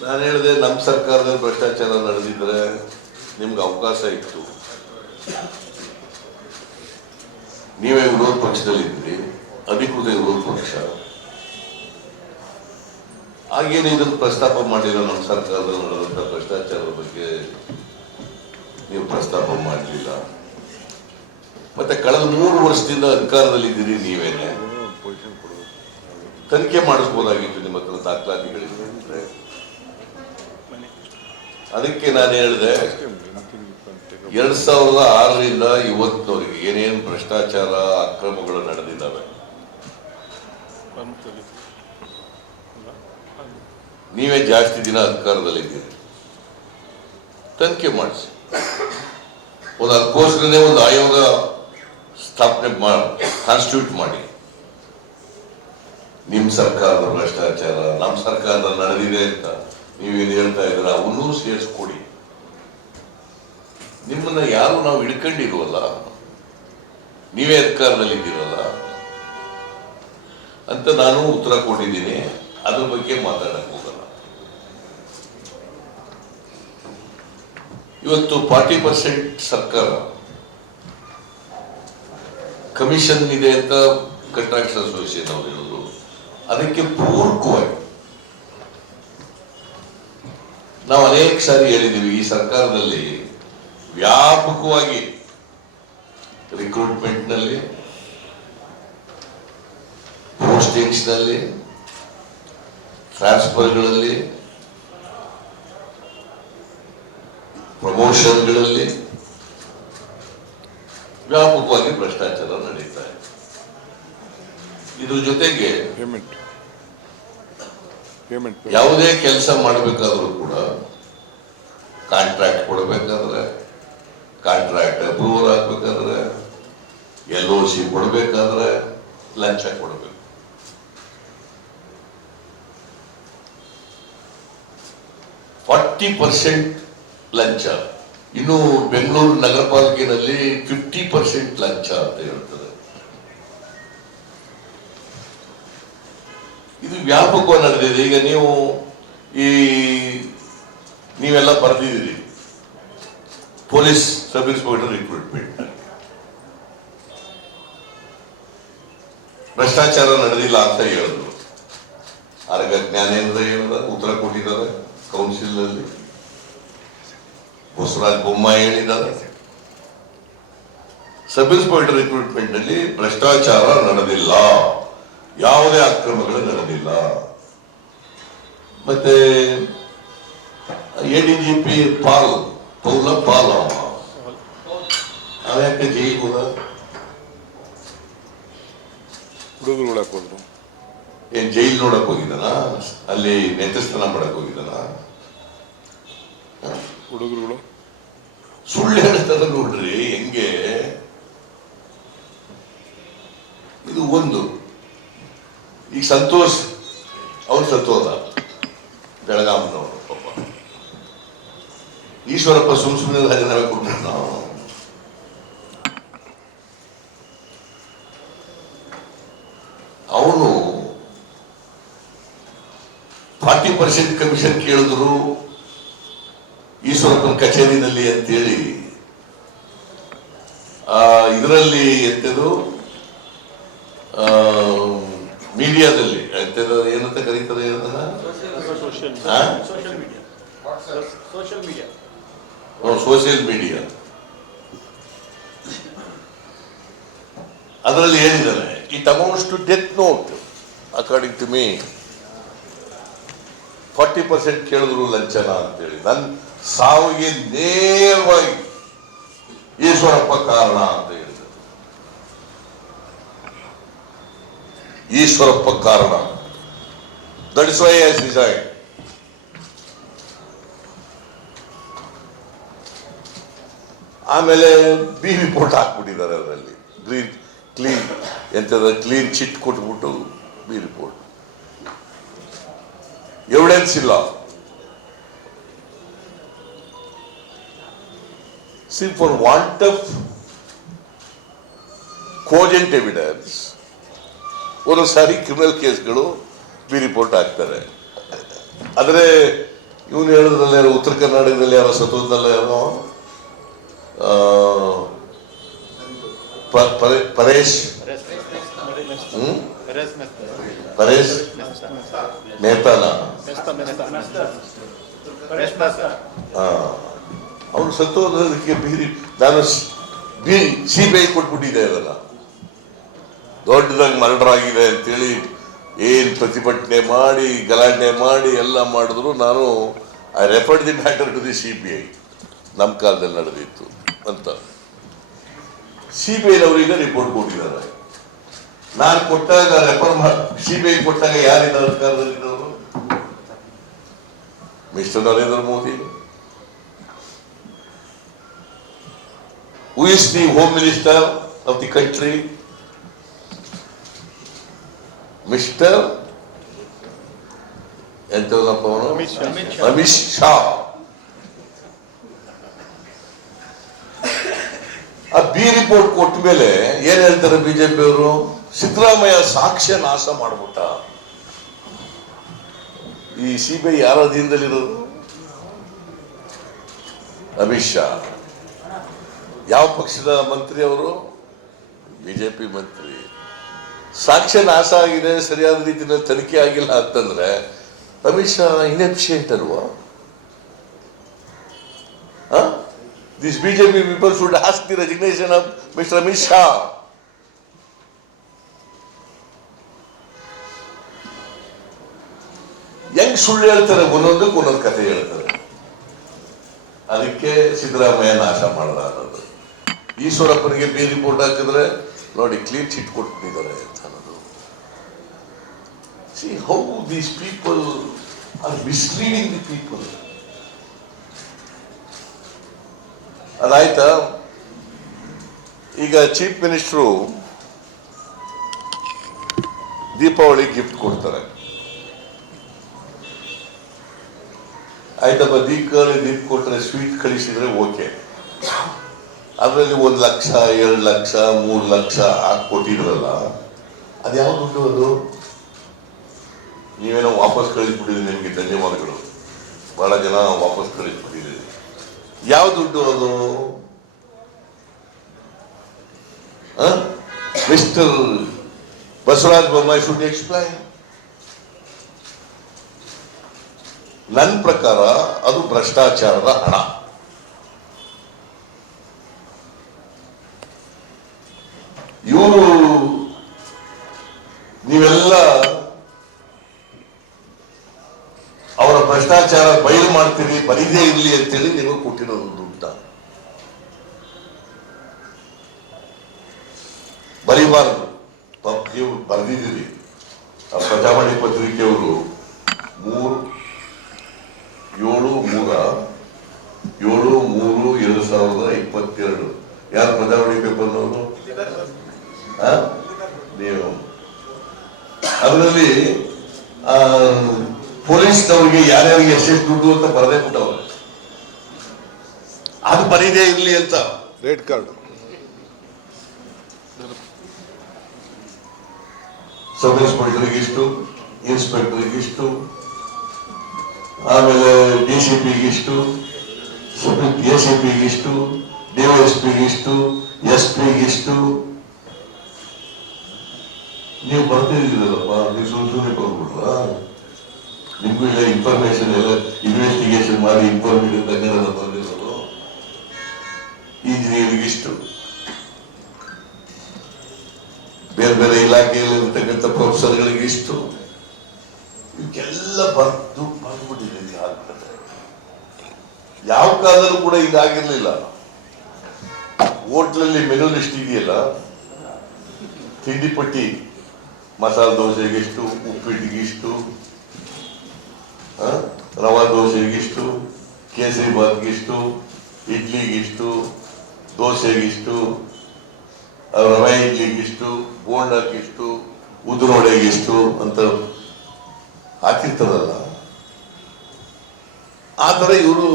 ನಾನು ಹೇಳಿದೆ, ನಮ್ಮ ಸರ್ಕಾರದಲ್ಲಿ ಭ್ರಷ್ಟಾಚಾರ ನಡೆದಿದ್ರೆ ನಿಮ್ಗೆ ಅವಕಾಶ ಇತ್ತು. ನೀವೇ ವಿರೋಧ ಪಕ್ಷದಲ್ಲಿದ್ದೀರಿ, ಅಧಿಕೃತ ವಿರೋಧ ಪಕ್ಷ. ಹಾಗೇನು ಇದನ್ನು ಪ್ರಸ್ತಾಪ ಮಾಡಿಲ್ಲ. ನಮ್ಮ ಸರ್ಕಾರದಲ್ಲಿ ನಡೆದಂಥ ಭ್ರಷ್ಟಾಚಾರದ ಬಗ್ಗೆ ನೀವು ಪ್ರಸ್ತಾಪ ಮಾಡಲಿಲ್ಲ. ಮತ್ತೆ ಕಳೆದ 3 ವರ್ಷದಿಂದ ಅಧಿಕಾರದಲ್ಲಿದ್ದೀರಿ, ನೀವೇನೆ ತನಿಖೆ ಮಾಡಿಸ್ಬೋದಾಗಿತ್ತು. ನಿಮ್ಮ ಹತ್ರ ದಾಖಲಾತಿಗಳಿದ್ರೆ ಅದಕ್ಕೆ ನಾನು ಹೇಳಿದೆ, 2006ರಿಂದ ಇವತ್ತಿನವರೆಗೆ ಏನೇನು ಭ್ರಷ್ಟಾಚಾರ ಅಕ್ರಮಗಳು ನಡೆದಿದ್ದಾವೆ, ನೀವೇ ಜಾಸ್ತಿ ದಿನ ಅಧಿಕಾರದಲ್ಲಿದ್ದೀರಿ, ತನಿಖೆ ಮಾಡಿಸಿ. ಅದಕ್ಕೋಸ್ಕರನೇ ಒಂದು ಆಯೋಗ ಸ್ಥಾಪನೆ ಕಾನ್ಸ್ಟಿಟ್ಯೂಟ್ ಮಾಡಿ, ನಿಮ್ಮ ಸರ್ಕಾರದ ಭ್ರಷ್ಟಾಚಾರ ನಮ್ಮ ಸರ್ಕಾರದಲ್ಲಿ ನಡೆದಿದೆ ಅಂತ ನೀವೇನು ಹೇಳ್ತಾ ಇದ್ದೀರ ಅವನ್ನೂ ಸೇರಿಸ್ಕೊಡಿ. ನಿಮ್ಮನ್ನ ಯಾರು ನಾವು ಹಿಡ್ಕೊಂಡಿರುವಲ್ಲ, ನೀವೇ ಅಧಿಕಾರದಲ್ಲಿದ್ದೀರಲ್ಲ ಅಂತ ನಾನು ಉತ್ತರ ಕೊಟ್ಟಿದ್ದೀನಿ. ಅದ್ರ ಬಗ್ಗೆ ಮಾತಾಡಕ್ ಹೋಗಲ್ಲ. ಇವತ್ತು 40% ಸರ್ಕಾರ ಕಮಿಷನ್ ಇದೆ ಅಂತ ಕಾಂಟ್ರಾಕ್ಟರ್ಸ್ ಅಸೋಸಿಯೇಷನ್ ಅವರು ಹೇಳಿದ್ರು. ಅದಕ್ಕೆ ಪೂರಕವಾಗಿ ನಾವು ಅನೇಕ ಸಾರಿ ಹೇಳಿದ್ದೀವಿ, ಈ ಸರ್ಕಾರದಲ್ಲಿ ವ್ಯಾಪಕವಾಗಿ ರಿಕ್ರೂಟ್ಮೆಂಟ್ನಲ್ಲಿ, ಪೋಸ್ಟಿಂಗ್ಸ್ನಲ್ಲಿ, ಟ್ರಾನ್ಸ್ಫರ್ಗಳಲ್ಲಿ, ಪ್ರಮೋಷನ್ಗಳಲ್ಲಿ ವ್ಯಾಪಕವಾಗಿ ಭ್ರಷ್ಟಾಚಾರ ನಡೀತಾ ಇದೆ. ಇದ್ರ ಜೊತೆಗೆ ಯಾವುದೇ ಕೆಲಸ ಮಾಡಬೇಕಾದ್ರೂ ಕೂಡ ಕಾಂಟ್ರಾಕ್ಟ್ ಕೊಡಬೇಕಾದ್ರೆ, ಕಾಂಟ್ರಾಕ್ಟ್ ಅಪ್ರೂವಲ್ ಆಗ್ಬೇಕಾದ್ರೆ, LOC ಕೊಡಬೇಕಾದ್ರೆ ಲಂಚ ಕೊಡಬೇಕು. %40 ಲಂಚ. ಇನ್ನು ಬೆಂಗಳೂರು ನಗರ ಪಾಲಿಕೆಯಲ್ಲಿ 50% ಲಂಚ ಅಂತ ಹೇಳ್ತದೆ. ಇದು ವ್ಯಾಪಕವಾಗಿ ನಡೆದಿದೆ. ಈಗ ನೀವೆಲ್ಲ ಬರೆದಿದ್ದೀರಿ ಪೊಲೀಸ್ ಸಬ್ ಇನ್ಸ್ಪೆಕ್ಟರ್ ರಿಕ್ರೂಟ್ಮೆಂಟ್ ಭ್ರಷ್ಟಾಚಾರ ನಡೆದಿಲ್ಲ ಅಂತ ಹೇಳಿದ್ರು. ಆಗ ಜ್ಞಾನೇಂದ್ರ ಹೇಳಿದ ಉತ್ತರ ಕೊಟ್ಟಿದ್ದಾರೆ ಕೌನ್ಸಿಲ್ ನಲ್ಲಿ. ಬಸವರಾಜ ಬೊಮ್ಮಾಯಿ ಹೇಳಿದ್ದಾರೆ ಸಬ್ ಇನ್ಸ್ಪೆಕ್ಟರ್ ರಿಕ್ರೂಟ್ಮೆಂಟ್ ನಲ್ಲಿ ಭ್ರಷ್ಟಾಚಾರ ನಡೆದಿಲ್ಲ. ಯಾವುದೇ ಅಕ್ರಮಗಳು ನಡೆದಿಲ್ಲ. ಮತ್ತೆ ADGP ಪೌಲ ಪಾಲ್ ಯಾಕೆ ಜೈಲಿಗೆ ಹೋದ? ಹುಡುಗರು ಹೋದ್ರು. ಏನ್ ಜೈಲ್ ನೋಡಕ್ ಹೋಗಿದ್ದಾನ? ಅಲ್ಲಿ ನೆತಸ್ಥಾನ ಮಾಡಕ್ ಹೋಗಿದ್ದಾನ? ಹುಡುಗರುಗಳು ಸುಳ್ಳು ಹೇಳ್ತಾರ ನೋಡ್ರಿ ಹೆಂಗೆ. ಇದು ಒಂದು. ಈಗ ಸಂತೋಷ್ ಅವ್ರು ಸತ್ತೋದ, ಬೆಳಗಾಮನವರು ಪಾಪ. ಈಶ್ವರಪ್ಪ ಸುಮ್ಮನೆ ರಾಜೀನಾಮೆ ಕೊಟ್ಬಿಟ್ಟು ನಾವು ಅವನು 40% ಕಮಿಷನ್ ಕೇಳಿದ್ರು ಈಶ್ವರಪ್ಪನ ಕಚೇರಿನಲ್ಲಿ ಅಂತೇಳಿ ಇದರಲ್ಲಿ ಎಂತದು ಮೀಡಿಯಾದಲ್ಲಿ ಎಂತದ ಏನಂತ ಕರೀತಾರೆ ಏನಂತ ಸೋಷಿಯಲ್ ಮೀಡಿಯಾ ಅದರಲ್ಲಿ ಹೇಳಿದ್ದಾನೆ it amounts to death note according to me. 40% ಕೇಳಿದ್ರು ಲಂಚನ ಅಂತೇಳಿ. ನನ್ನ ಸಾವಿಗೆ ನೇರವಾಗಿ ಈಶ್ವರಪ್ಪ ಕಾರಣ ಅಂತ ಹೇಳಿದ್ರು. ಈಶ್ವರಪ್ಪ ಕಾರಣ. That is why I resign. ಆಮೇಲೆ ಬಿ ರಿಪೋರ್ಟ್ ಹಾಕ್ಬಿಟ್ಟಿದ್ದಾರೆ ಅದರಲ್ಲಿ. ಕ್ಲೀನ್ ಚಿಟ್ ಕೊಟ್ಬಿಟ್ಟು ಬಿ ರಿಪೋರ್ಟ್. ಎವಿಡೆನ್ಸ್ ಇಲ್ಲ. See, for want of cogent evidence, ಒಂದು ಸಾರಿ ಕ್ರಿಮಿನಲ್ ಕೇಸ್ಗಳು ಬಿ ರಿಪೋರ್ಟ್ ಹಾಕ್ತಾರೆ. ಆದರೆ ಇವನು ಹೇಳಿದ್ರಲ್ಲ, ಉತ್ತರ ಕರ್ನಾಟಕದಲ್ಲಿ ಯಾರೋ ಸತೋದ್ನಲ್ಲ, ಯಾರೋ ಪರೇಶ್ ಮೆಹತಾನ ಅವನು ಸತ್ತೋದಕ್ಕೆ ನಾನು CBI ಕೊಟ್ಬಿಟ್ಟಿದ್ದೆ. ಅದಲ್ಲ ದೊಡ್ಡದಾಗಿ ಮರ್ಡರ್ ಆಗಿದೆ ಅಂತೇಳಿ ಏನ್ ಪ್ರತಿಭಟನೆ ಮಾಡಿ ಗಲಾಟೆ ಮಾಡಿ ಎಲ್ಲ ಮಾಡಿದ್ರು. ನಾನು I referred the matter to the CBI. ನಮ್ಮ ಕಾಲದಲ್ಲಿ ನಡೆದಿತ್ತು ಅಂತ CBI ರಿಪೋರ್ಟ್ ಕೊಟ್ಟಿದ್ದಾರೆ. ನಾನು ಕೊಟ್ಟಾಗ CBI ಕೊಟ್ಟಾಗ ಯಾರಿದ್ದಾರೆ ಅಧಿಕಾರದಲ್ಲಿದ್ದವರು? Mister Narendra Modi. Who is the Home Minister of the country? Mr. Amit Shah. ಆ ಬಿ ರಿಪೋರ್ಟ್ ಕೊಟ್ಟ ಮೇಲೆ ಏನ್ ಹೇಳ್ತಾರೆ BJP ಅವರು? ಸಿದ್ದರಾಮಯ್ಯ ಸಾಕ್ಷ್ಯ ನಾಶ ಮಾಡ್ಬಿಟ್ಟ. ಈ CBI ಯಾರ ಅಧೀನದಲ್ಲಿರೋದು? ಅಮಿತ್ ಶಾ. ಯಾವ ಪಕ್ಷದ ಮಂತ್ರಿ ಅವರು? BJP ಮಂತ್ರಿ. ಸಾಕ್ಷ್ಯ ನಾಶ ಆಗಿದೆ, ಸರಿಯಾದ ರೀತಿಯಲ್ಲಿ ತನಿಖೆ ಆಗಿಲ್ಲ ಅಂತಂದ್ರೆ ಅಮಿತ್ ಶಾ ಇನ್ಎಫಿಷಿಯಂಟ್ ಅಲ್ವಾ? These BJP people should ask the resignation of Mr. Amit Shah. ಹೆಂಗ್ ಸುಳ್ಳು ಹೇಳ್ತಾರೆ, ಒಂದೊಂದಕ್ಕೆ ಒಂದೊಂದು ಕಥೆ ಹೇಳ್ತಾರೆ. ಅದಕ್ಕೆ ಸಿದ್ದರಾಮಯ್ಯ ನಾಶ ಮಾಡದ ಅನ್ನೋದು. ಈಶ್ವರಪ್ಪನಿಗೆ ಬಿ ರಿಪೋರ್ಟ್ ಹಾಕಿದ್ರೆ ನೋಡಿ ಕ್ಲೀನ್ ಚಿಟ್ ಕೊಟ್ಬಿಟ್ಟಿದ್ದಾರೆ ಅಂತ ಅನ್ನೋದು. See how these people are misleading the people. ಅದಾಯ್ತಾ? ಈಗ ಚೀಫ್ ಮಿನಿಸ್ಟ್ರು ದೀಪಾವಳಿ ಗಿಫ್ಟ್ ಕೊಡ್ತಾರೆ. ಆಯ್ತಪ್ಪ, ದೀಪಾವಳಿ ಗಿಫ್ಟ್ ಕೊಟ್ಟರೆ ಸ್ವೀಟ್ ಕಳಿಸಿದ್ರೆ ಓಕೆ. ಅದರಲ್ಲಿ 1 ಲಕ್ಷ 2 ಲಕ್ಷ 3 ಲಕ್ಷ ಕೊಟ್ಟಿದ್ರಲ್ಲ, ಅದ್ಯಾವ ದುಡ್ಡು ಅದು? ನೀವೇನೋ ವಾಪಸ್ ಕಳಿಸ್ಬಿಟ್ಟಿದ್ರಿ, ನಿಮಗೆ ಧನ್ಯವಾದಗಳು. ಬಹಳ ಜನ ವಾಪಸ್ ಕಳಿಸ್ಬಿಟ್ಟಿದ್ದೀರಿ. ಯಾವ ದುಡ್ಡು ಅದು? Mister Basavaraj Bommai should explain. ನನ್ನ ಪ್ರಕಾರ ಅದು ಭ್ರಷ್ಟಾಚಾರದ ಹಣ. ಇವರು ನೀವೆಲ್ಲ ಭ್ರಷ್ಟಾಚಾರ ಬಯಲು ಮಾಡ್ತೀರಿ, ಬರೀದೇ ಇರಲಿ ಅಂತೇಳಿ ನಿಮಗೆ ಕೊಟ್ಟಿರೋದು ದುಡ್ಡ. ಬರೀಬಾರದು. ನೀವು ಬರೆದಿದ್ದೀರಿ. ಆ ಪ್ರಜಾವಾಣಿ ಪತ್ರಿಕೆಯವರು 7/3/2022 ಯಾರು ಪ್ರಜಾವಾಣಿ ಪೇಪರ್ನವರು? ನೀವು ಅದರಲ್ಲಿ ಪೊಲೀಸ್ನವರಿಗೆ ಯಾರ್ಯಾರಿಗೆ ಎಷ್ಟೆಷ್ಟು ದುಡ್ಡು ಅಂತ ಬರದೇ ಕೊಟ್ಟವ್ರೆ. ಅದು ಬರೀದೇ ಇರಲಿ ಅಂತ. ರೆಡ್ ಕಾರ್ಡ್ ಸಬ್ ಇನ್ಸ್ಪೆಕ್ಟರ್ಗೆ ಇಷ್ಟು, ಇನ್ಸ್ಪೆಕ್ಟರ್ಗೆ ಇಷ್ಟು, ಆಮೇಲೆ ಡಿಸಿಪಿಗೆ ಇಷ್ಟು, ಎಸಿಪಿಗೆ ಇಷ್ಟು, ಡಿವೈಎಸ್ಪಿಗೆ ಇಷ್ಟು, ಎಸ್ಪಿಗೆ ಇಷ್ಟು. ನೀವು ಬರ್ತಿದ್ದೀರಲ್ಲಪ್ಪ, ನೀವು ಸುಮ್ಮನೆ ಬರ್ಬಿಟ್ರ? ನಿಮ್ಗೂ ಇಲ್ಲ ಇನ್ಫಾರ್ಮೇಶನ್ ಎಲ್ಲ ಇನ್ವೆಸ್ಟಿಗೇಷನ್ ಮಾಡಿ ಇನ್ಫಾರ್ಮೇಶನ್ ತಗೊಂಡ ಬಂದಿರೋದು. ಇಂಜಿನಿಯರಿಂಗ್ ಇಷ್ಟು, ಬೇರೆ ಬೇರೆ ಇಲಾಖೆಯಲ್ಲಿ ಇರ್ತಕ್ಕಂಥ ಪ್ರೊಫೆಸರ್ಗಳಿಗೆ ಇಷ್ಟು, ಇವಕ್ಕೆಲ್ಲ ಬಂದ್ಬಿಟ್ಟಿದೆ. ಯಾವ ಕಾಲದಲ್ಲೂ ಕೂಡ ಹೀಗಾಗಿರ್ಲಿಲ್ಲ. ಹೋಟ್ಲಲ್ಲಿ ಮೆನು ಲಿಸ್ಟ್ ಇದೆಯಲ್ಲ, ತಿಂಡಿ ಪಟ್ಟಿ, ಮಸಾಲೆ ದೋಸೆಗಿಷ್ಟು, ಉಪ್ಪಿಟ್ಟಿಗಿಷ್ಟು, ರವಾ ದೋಸೆಗಿಷ್ಟು, ಕೇಸರಿ ಬಾತ್ಗಿಷ್ಟು, ಇಡ್ಲಿಗಿಷ್ಟು, ದೋಸೆಗಿಷ್ಟು, ರವೆ ಇಡ್ಲಿಗಿಷ್ಟು, ಬೋಂಡಕ್ಕಿಷ್ಟು, ಉದುರೊಡೆಗಿಷ್ಟು ಅಂತ ಹಾಕಿರ್ತಾರಲ್ಲ. ಆ ಥರ ಇವರು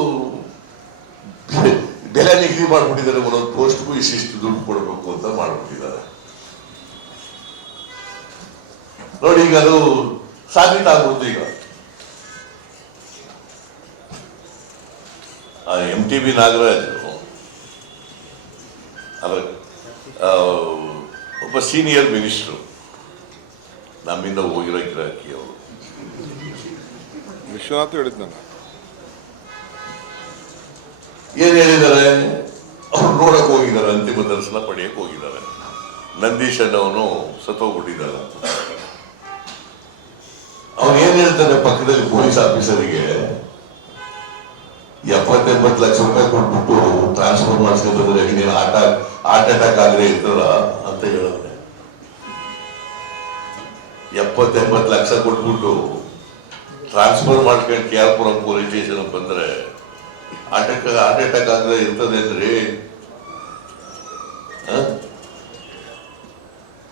ಬೆಲೆ ನಿಗದಿ ಮಾಡ್ಬಿಟ್ಟಿದ್ದಾರೆ. ಒಂದೊಂದು ಪೋಸ್ಟ್ಗೂ ಇಷ್ಟಿಷ್ಟು ದುಡ್ಡು ಕೊಡಬೇಕು ಅಂತ ಮಾಡ್ಬಿಟ್ಟಿದ್ದಾರೆ. ನೋಡಿ, ಈಗ ಅದು ಸಾಬೀತಾಗ್ಬಿಡ್ತು. ಈಗ MTB ನಾಗರಾಜ್ ಅದರ ಒಬ್ಬ ಸೀನಿಯರ್ ಮಿನಿಸ್ಟ್ರು, ನಮ್ಮಿಂದ ಹೋಗಿರೋ ಗಿರಾಕಿ ಅವರು. ವಿಶ್ವನಾಥ್ ಹೇಳಿದ್ ನಾನು ಏನ್ ಹೇಳಿದ್ದಾರೆ? ಅವ್ರು ನೋಡಕ್ ಹೋಗಿದ್ದಾರೆ, ಅಂತಿಮ ದರ್ಶನ ಪಡೆಯಕ್ಕೆ ಹೋಗಿದ್ದಾರೆ. ನಂದೀಶ್ ಅನ್ನವನು ಸತ್ತೋಗ್ಬಿಟ್ಟಿದ್ದಾರೆ. ಅವನು ಏನ್ ಹೇಳ್ತಾನೆ, ಪಕ್ಕದಲ್ಲಿ ಪೊಲೀಸ್ ಆಫೀಸರಿಗೆ 70-80 ಲಕ್ಷ ರೂಪಾಯಿ ಕೊಟ್ಬಿಟ್ಟು ಟ್ರಾನ್ಸ್ಫರ್ ಮಾಡಿಸ್ಕೊಂಡ್ರೆ ನೀನು ಹಾರ್ಟ್ ಅಟ್ಯಾಕ್ ಆದ್ರೆ ಇರ್ತದ ಅಂತ ಹೇಳಿದ್ರೆ, 70-80 ಲಕ್ಷ ಕೊಟ್ಬಿಟ್ಟು ಟ್ರಾನ್ಸ್ಫರ್ ಮಾಡ್ಕೊಂಡು KR-ಪುರಂ ಪೊಲೀಸ್ ಸ್ಟೇಷನ್ ಬಂದ್ರೆ ಹಾರ್ಟ್ ಅಟ್ಯಾಕ್ ಆದ್ರೆ ಇರ್ತದೆ ಅಂದ್ರೆ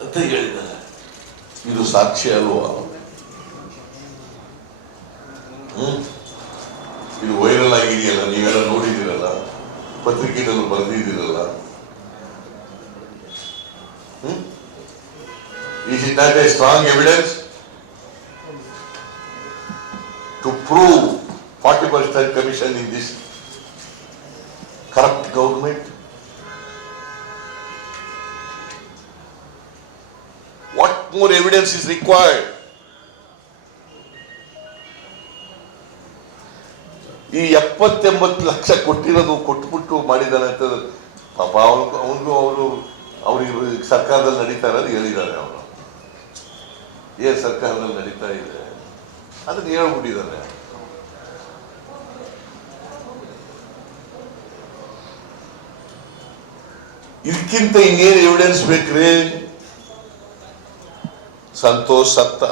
ಅಂತ ಹೇಳಿದ್ದಾರೆ. ಇದು ಸಾಕ್ಷಿ ಅಲ್ವಾ? ಇದು ವೈರಲ್ ಆಗಿದೆಯಲ್ಲ, ನೀವೆಲ್ಲ ನೋಡಿದಿರಲ್ಲ, ಪತ್ರಿಕೆಗಳಲ್ಲೂ ಬರೆದಿದ್ದೀರಲ್ಲ. Is it not a strong evidence to prove 40% commission in this corrupt government? What more evidence is required? ಈ 70-80 ಲಕ್ಷ ಕೊಟ್ಟಿರೋದು ಕೊಟ್ಬಿಟ್ಟು ಮಾಡಿದಾನೆ ಅಂತ ಪಾಪ ಅವನಿಗೂ ಅವ್ರಿಗೆ ಸರ್ಕಾರದಲ್ಲಿ ನಡೀತಾ ಇರೋದು ಹೇಳಿದ್ದಾರೆ. ಅವರು ಏನ್ ಸರ್ಕಾರದಲ್ಲಿ ನಡೀತಾ ಇದೆ ಅದನ್ನ ಹೇಳ್ಬಿಟ್ಟಿದ್ದಾರೆ. ಇದಕ್ಕಿಂತ ಇನ್ನೇನು ಎವಿಡೆನ್ಸ್ ಬೇಕ್ರಿ? ಸಂತೋಷ್ ಸತ್ತ,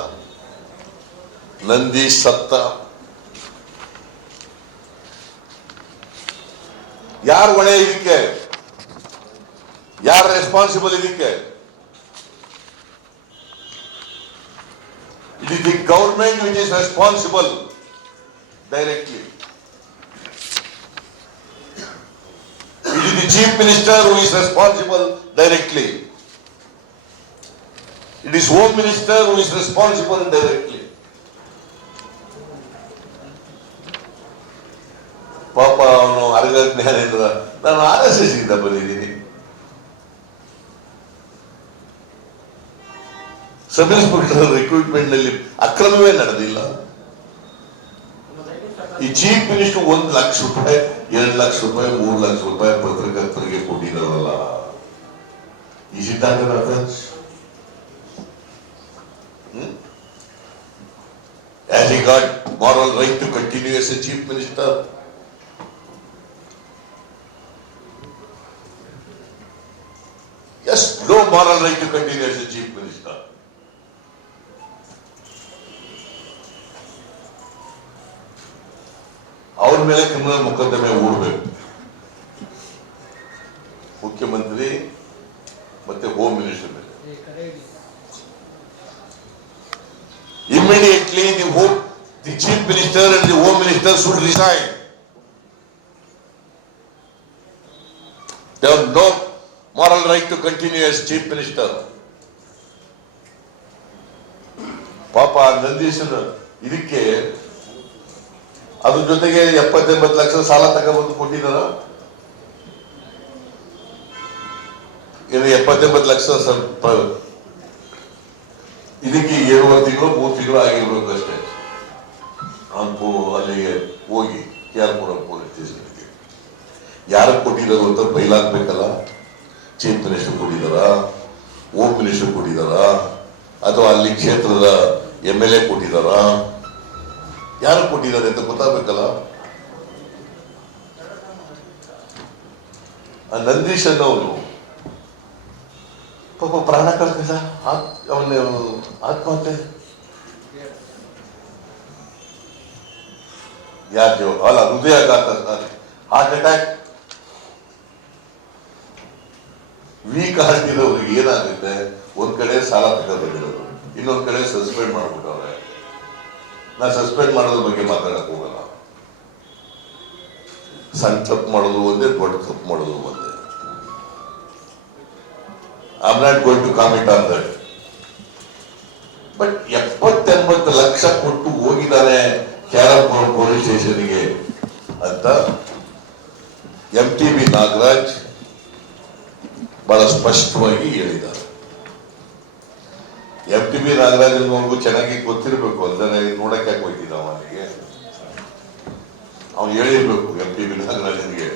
ನಂದೀಶ್ ಸತ್ತ, ಯಾರು ಹೊಣೆ ಇದಕ್ಕೆ? ಯಾರು ರೆಸ್ಪಾನ್ಸಿಬಲ್ ಇದಕ್ಕೆ? It is the government which is responsible directly. It is the chief minister who is responsible directly. It is home minister who is responsible directly. ಪಾಪ ಅವನು ಅರ್ಗ ಜ್ಞಾನೇಂದ್ರ, ನಾನು RSS ಇಂದ ಬಂದಿದ್ದೀನಿ. ಸಬ್ ಇನ್ಸ್ಪೆಕ್ಟರ್ ರಿಕ್ರೂಟ್ಮೆಂಟ್ ನಲ್ಲಿ ಅಕ್ರಮವೇ ನಡೆದಿಲ್ಲ. ಈ ಚೀಫ್ ಮಿನಿಸ್ಟರ್ 1 ಲಕ್ಷ ರೂಪಾಯಿ, 2 ಲಕ್ಷ ರೂಪಾಯಿ, 3 ಲಕ್ಷ ರೂಪಾಯಿ ಪತ್ರಕರ್ತರಿಗೆ ಕೊಟ್ಟಿದ್ದಾರಲ್ಲ. ಈ ಸಿದ್ಧಾಂತ as he got moral right to continue as a chief minister? Yes, no moral right to continue as a chief minister. ಅವ್ರ ಮೇಲೆ ಕ್ರಿಮಿನಲ್ ಮೊಕದ್ದಮೆ ಹೂಡಬೇಕು. ಮುಖ್ಯಮಂತ್ರಿ ಮತ್ತೆ ಹೋಮ್ ಮಿನಿಸ್ಟರ್ ಮೇಲೆ. Immediately the chief minister and the home minister should resign. They have no moral right to continue as chief minister. ಪಾಪ ನಂದೀಶನ್ ಇದಕ್ಕೆ ಅದ್ರ ಜೊತೆಗೆ 70-80 ಲಕ್ಷ ಸಾಲ ತಗೊಂಡ್ಬಂದು ಕೊಟ್ಟಿದ್ದಾರ. ಇನ್ನು 70-80 ಲಕ್ಷ ಸ್ವಲ್ಪ ಇದಕ್ಕೆ 2 ತಿಂಗಳು 3 ತಿಂಗಳು ಆಗಿರ್ಬೇಕು ಅಷ್ಟೇ. ಅಲ್ಲಿಗೆ ಹೋಗಿ KR ಪೊಲೀಸ್ ಸ್ಟೇಷನ್ಗೆ ಯಾರು ಕೊಟ್ಟಿದ್ದಾರೆ ಅಂತ ಬಯಲಾಗಬೇಕಲ್ಲ. ಚೀಫ್ ಮಿನಿಸ್ಟರ್ ಕೊಟ್ಟಿದ್ದಾರ, ಹೋಮ್ ಮಿನಿಸ್ಟರ್ ಕೊಟ್ಟಿದ್ದಾರ, ಅಥವಾ ಅಲ್ಲಿ ಕ್ಷೇತ್ರದ MLA ಕೊಟ್ಟಿದ್ದಾರ, ಯಾರು ಕೊಟ್ಟಿದ್ದಾರೆ ಅಂತ ಗೊತ್ತಾಗಬೇಕಲ್ಲ. ಆ ನಂದೀಶ್ ಅನ್ನೋನು ಪಾಪ ಪ್ರಾಣ ಕಳ್ಕೊಂಡ, ಅವನ ಆತ್ಮಹತ್ಯೆ ಯಾರು ಅಲ್ಲ ಹೃದಯಾಘಾತ, ಹಾರ್ಟ್ ಅಟ್ಯಾಕ್. ವೀಕ್ ಹಾರ್ಟ್ ಇರೋರಿಗೆ ಏನಾಗುತ್ತೆ, ಒಂದ್ ಕಡೆ ಸಾಲ ತಗೊಂಡಿರೋದು, ಇನ್ನೊಂದ್ ಕಡೆ ಸಸ್ಪೆಂಡ್ ಮಾಡ್ಬಿಟ್ಟವ್ರೆ. ನಾ ಸಸ್ಪೆಂಡ್ ಮಾಡೋದ್ರ ಬಗ್ಗೆ ಮಾತಾಡಕ್ ಹೋಗಲ್ಲ. ಸಣ್ಣ ತಪ್ಪು ಮಾಡೋದು ಒಂದೇ, ದೊಡ್ಡ ತಪ್ಪು ಮಾಡೋದು ಒಂದೇ. I'm not going to comment on that. But 70-80 lakh ಕೊಟ್ಟು ಹೋಗಿದ್ದಾನೆ KR ಪೊಲೀಸ್ ಸ್ಟೇಷನ್ಗೆ ಅಂತ MTB ನಾಗರಾಜ್ ಬಹಳ ಸ್ಪಷ್ಟವಾಗಿ ಹೇಳಿದ್ದಾರೆ. MTB ನಾಗರಾಜ್ ಅವ್ರಿಗೂ ಚೆನ್ನಾಗಿ ಗೊತ್ತಿರಬೇಕು, ಅದನ್ನ ನೋಡಕ್ಕೆ ಯಾಕೆ ಹೋಗ್ತಿದ್ದ ಅವನಿಗೆ. ಅವ್ನು ಹೇಳಿರ್ಬೇಕು MTB ನಾಗರಾಜನ್ಗೆ,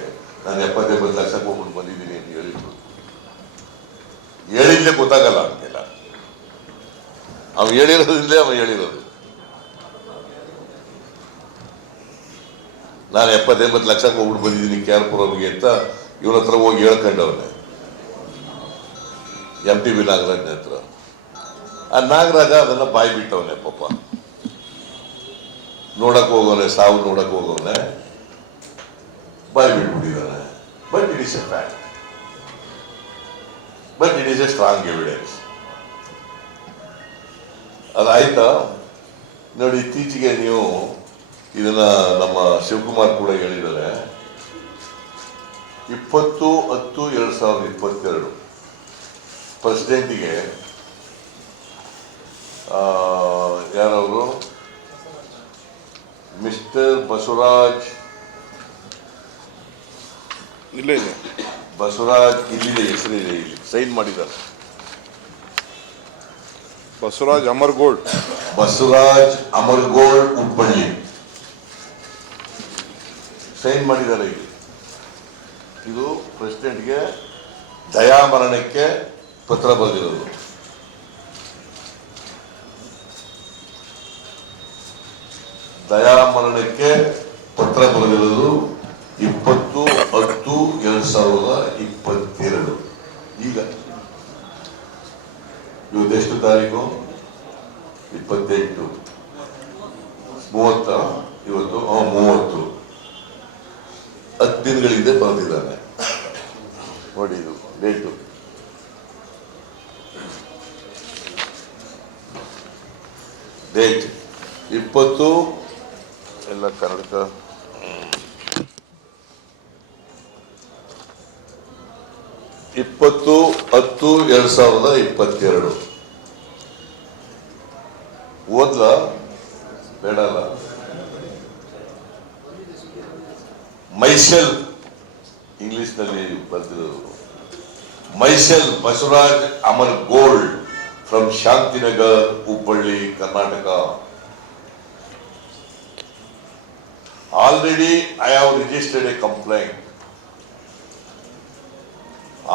ನಾನು 70-80 ಲಕ್ಷ ಕೊಟ್ಬಿಟ್ಟು ಬಂದಿದ್ದೀನಿ ಅಂತ ಹೇಳಿರ್ಬೇಕು. ಹೇಳಿದ್ಲೇ ಗೊತ್ತಾಗಲ್ಲ ಅಂತೆಲ್ಲ, ಅವ್ನು ಹೇಳಿರೋದ್ರಿಂದಲೇ ಅವನು ಹೇಳಿರೋದು. ನಾನು 70-80 ಲಕ್ಷ ಹೋಗ್ಬಿಟ್ಟು ಬಂದಿದ್ದೀನಿ KR ಅಂತ ಇವನ ಹತ್ರ ಹೋಗಿ ಹೇಳ್ಕೊಂಡವನೆ, MTB ನಾಗರಾಜನ ಹತ್ರ. ಆ ನಾಗರಾಜ ಅದನ್ನ ಬಾಯಿ ಬಿಟ್ಟವನೆ ಪಾಪ. ನೋಡಕ್ ಹೋಗೋನೆ, ಸಾವು ನೋಡಕ್ ಹೋಗೋನೆ, ಬಾಯಿ ಬಿಟ್ಬಿಟ್ಟಿದ್ದಾನೆ. But it is a fact, but it is a strong evidence. ಅದಾಯ್ತಾ ನೋಡಿ. ಇತ್ತೀಚೆಗೆ ನೀವು ಇದನ್ನ ನಮ್ಮ ಶಿವಕುಮಾರ್ ಕೂಡ ಹೇಳಿದ್ದಾರೆ. 20/10/2022 ಪ್ರೆಸಿಡೆಂಟಿಗೆ ಯಾರವರು ಮಿಸ್ಟರ್ ಬಸವರಾಜ್, ಇಲ್ಲೇ ಇದೆ ಬಸವರಾಜ್, ಇಲ್ಲಿದೆ ಹೆಸರಿದೆ, ಇಲ್ಲಿ ಸೈನ್ ಮಾಡಿದ್ದಾರೆ. ಬಸವರಾಜ್ ಅಮರ್ಗೋಲ್ಡ್, ಬಸವರಾಜ್ ಅಮರ್ಗೋಲ್ಡ್ ಹುಬ್ಬಳ್ಳಿ ಸೈನ್ ಮಾಡಿದ್ದಾರೆ. ಇದು ಪ್ರೆಸಿಡೆಂಟ್ಗೆ ದಯಾಮರಣಕ್ಕೆ ಪತ್ರ ಬರೆದಿರೋದು. ದಯಾಮರಣಕ್ಕೆ ಪತ್ರ ಬರೆದಿರೋದು 20/10/2022. ಈಗ ಇವತ್ತೆಷ್ಟು ತಾರೀಕು? 28, 30, ಇವತ್ತು 30. 10 ದಿನಗಳ ಹಿಂದೆ ಬರೆದಿದ್ದಾನೆ ನೋಡಿ. ಇದು ಡೇಟು. ಡೇಟ್ 20, ಎಲ್ಲ ಕನ್ನಡಕ, 20/10/2022. ಓದ್ಲ ಬೇಡಲ್ಲ. ಮೈಸೆಲ್ ಇಂಗ್ಲಿಷ್ ನಲ್ಲಿ ಬರ್ತಿರೋದು. Myself Basavaraj Amargold from Shantinagar, Hubballi, Karnataka. Already I have registered a complaint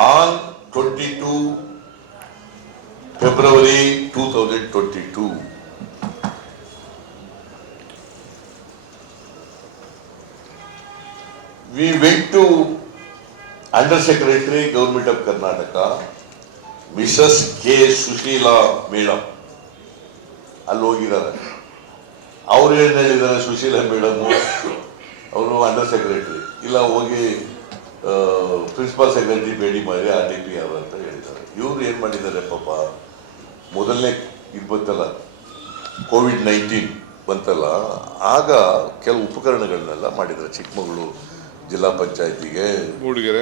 on 22 February 2022. We went to under secretary government of Karnataka Mrs K Sushila madam ಅಲ್ಲಿ ಹೋಗಿದ್ದಾರೆ. ಅವ್ರು ಏನು ಹೇಳಿದ್ದಾರೆ, ಸುಶೀಲಾ ಮೇಡಮ್ ಅವರು ಅಂಡರ್ ಸೆಕ್ರೆಟರಿ ಇಲ್ಲ, ಹೋಗಿ ಪ್ರಿನ್ಸಿಪಾಲ್ ಸೆಕ್ರೆಟರಿ ಭೇಟಿ ಮಾಡಿ RDP ಅವರು ಅಂತ ಹೇಳಿದ್ದಾರೆ. ಇವರು ಏನು ಮಾಡಿದ್ದಾರೆ ಪಾಪ, ಮೊದಲನೇ ಇದು ಬಂತಲ್ಲ COVID-19 ಬಂತಲ್ಲ, ಆಗ ಕೆಲವು ಉಪಕರಣಗಳನ್ನೆಲ್ಲ ಮಾಡಿದ್ದಾರೆ. ಚಿಕ್ಕಮಗಳೂರು ಜಿಲ್ಲಾ ಪಂಚಾಯತಿಗೆ, ಮೂಡಿಗೆರೆ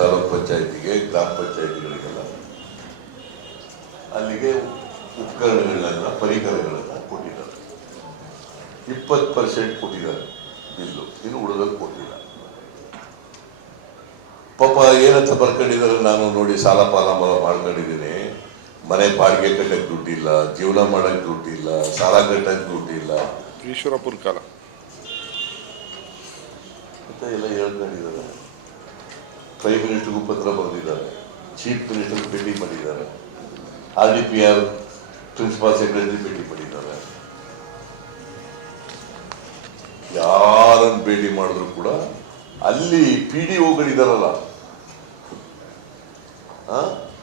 ತಾಲೂಕ್ ಪಂಚಾಯತಿಗೆ, ಗ್ರಾಮ ಪಂಚಾಯತಿಗಳಿಗೆಲ್ಲ ಅಲ್ಲಿಗೆ ಉಪಕರಣಗಳನ್ನೆಲ್ಲ ಪರಿಕರಗಳನ್ನ ಕೊಟ್ಟಿದ್ದಾರೆ. 20% ಕೊಟ್ಟಿದ್ದಾರೆ ಬಿಲ್ಲು, ಇನ್ನು ಉಳಿದಲ್ಲಿ ಕೊಟ್ಟಿಲ್ಲ. ಪಾಪ ಏನಂತ ಬರ್ಕೊಂಡಿದ್ದಾರೆ, ನಾನು ನೋಡಿ ಸಾಲ ಪಾಲ ಮಾಡ್ಕೊಂಡಿದ್ದೀನಿ, ಮನೆ ಬಾಡಿಗೆ ಕಟ್ಟಕ್ಕೆ ದುಡ್ಡಿಲ್ಲ, ಜೀವನ ಮಾಡಕ್ ದುಡ್ಡಿಲ್ಲ, ಸಾಲ ಕಟ್ಟಕ್ಕೆ ದುಡ್ಡಿಲ್ಲ, ಈಶ್ವರಪುರ ಕಾಲ ಅಂತ ಎಲ್ಲ ಹೇಳ್ಕೊಂಡಿದ್ದಾರೆ. ಪ್ರೈಮ್ ಮಿನಿಸ್ಟರ್ಗೂ ಪತ್ರ ಬರೆದಿದ್ದಾರೆ, ಚೀಫ್ ಮಿನಿಸ್ಟರ್ ಭೇಟಿ ಮಾಡಿದ್ದಾರೆ, RDPR ಪ್ರಿನ್ಸಿಪಾಲ್ ಸೆಕ್ರೆಟರಿ ಭೇಟಿ ಮಾಡಿದ್ದಾರೆ. ಯಾರನ್ನು ಭೇಟಿ ಮಾಡಿದ್ರು ಕೂಡ ಅಲ್ಲಿ PDOಗಳಿದಾರಲ್ಲ,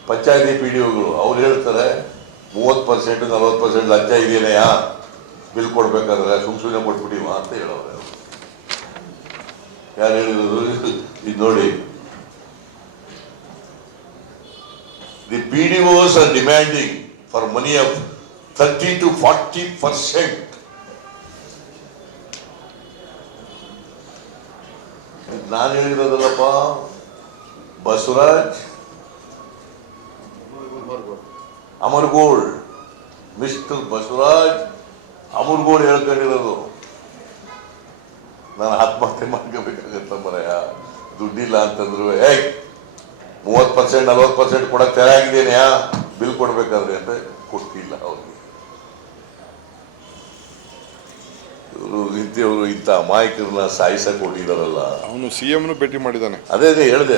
ಪಂಚಾಯತಿ PDOಗಳು, ಅವ್ರು ಹೇಳ್ತಾರೆ 30% 40% ಲಂಚ ಇದೆಯಾ ಬಿಲ್ ಕೊಡ್ಬೇಕಾದ್ರೆ ಸುಮ್ಮನೆ ಕೊಟ್ಬಿಟ್ಟಿವ ಅಂತ ಹೇಳೋರು. ಯಾರು ಹೇಳಿರೋದು ಇದು ನೋಡಿ, the PDOs are demanding for money of 30 to 40%. ನಾನು ಹೇಳಿರೋದಲ್ಲಪ್ಪ, ಬಸವರಾಜ್ ಅಮರ್ಗೋಲ್ಡ್, ಮಿಸ್ಟರ್ ಬಸವರಾಜ್ ಅಮರ್ಗೋಲ್ಡ್ ಹೇಳ್ಕೊಂಡಿರೋದು. ನಾನು ಆತ್ಮಹತ್ಯೆ ಮಾಡ್ಕೋಬೇಕಾಗತ್ತ ಮರಯ್ಯ, ದುಡ್ಡಿಲ್ಲ ಅಂತಂದ್ರು 30% 40% ಕೊಡಕ್ಕೆ ತಯಾರಾಗಿದ್ದೇನೆಯಾ ಬಿಲ್ ಕೊಡ್ಬೇಕಾದ್ರೆ ಅಂತ ಕೊಟ್ಟಿಲ್ಲ ಅವ್ರಿಗೆ. ಇವರು ಇಂಥ ಅಮಾಯಕರನ್ನ ಸಾಯಿಸಕ್ ಕೊಟ್ಟಿದಾರಲ್ಲ. ಅವನು CM ಭೇಟಿ ಮಾಡಿದ್ದಾನೆ. ಅದೇ ಹೇಳಿದೆ,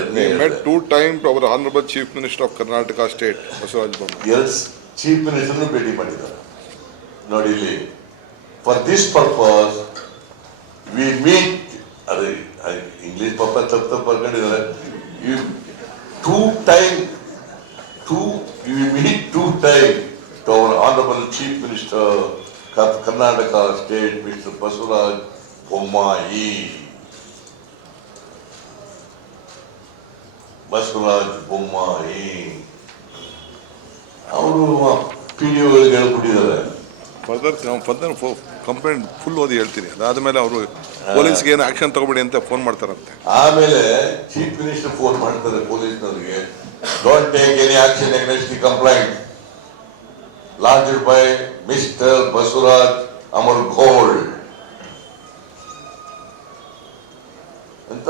2 times ಅವರ honourable chief minister of Karnataka state Basavaraja Bommai. 2 chief ಮಿನಿಸ್ಟರ್ನು ಭೇಟಿ ಮಾಡಿದ್ದಾರೆ. ನೋಡಿ ಇಲ್ಲಿ, for this purpose we meet, ಅದೇ ಇಂಗ್ಲಿಷ್ ಪಾಪ ತಪ್ಪು ಬರ್ಕೊಂಡಿದ್ದಾರೆ. We meet 2 times to our Honorable Chief Minister of Karnataka State, Mr. Basavaraj Bommai. Basavaraj Bommai ಅವರು PDOಗಳಿಗೆ ಹೇಳ್ಕೊಟ್ಟಿದ್ದಾರೆ. ಫರ್ದರ್ ಕಂಪ್ಲೇಂಟ್ ಫುಲ್ ಓದಿ ಹೇಳ್ತೀನಿ. ಅದಾದ್ಮೇಲೆ ಅವರು ಪೊಲೀಸ್ಗೆ ಏನು ಆಕ್ಷನ್ ತಗೋಬೇಡಿ ಅಂತ ಫೋನ್ ಮಾಡ್ತಾರಂತೆ. ಆಮೇಲೆ ಚೀಫ್ ಮಿನಿಸ್ಟರ್ ಫೋನ್ ಮಾಡ್ತಾರೆ ಪೊಲೀಸ್ನವರಿಗೆ, don't take any action against the complaint launched by mister Basavaraj Amargold ಅಂತ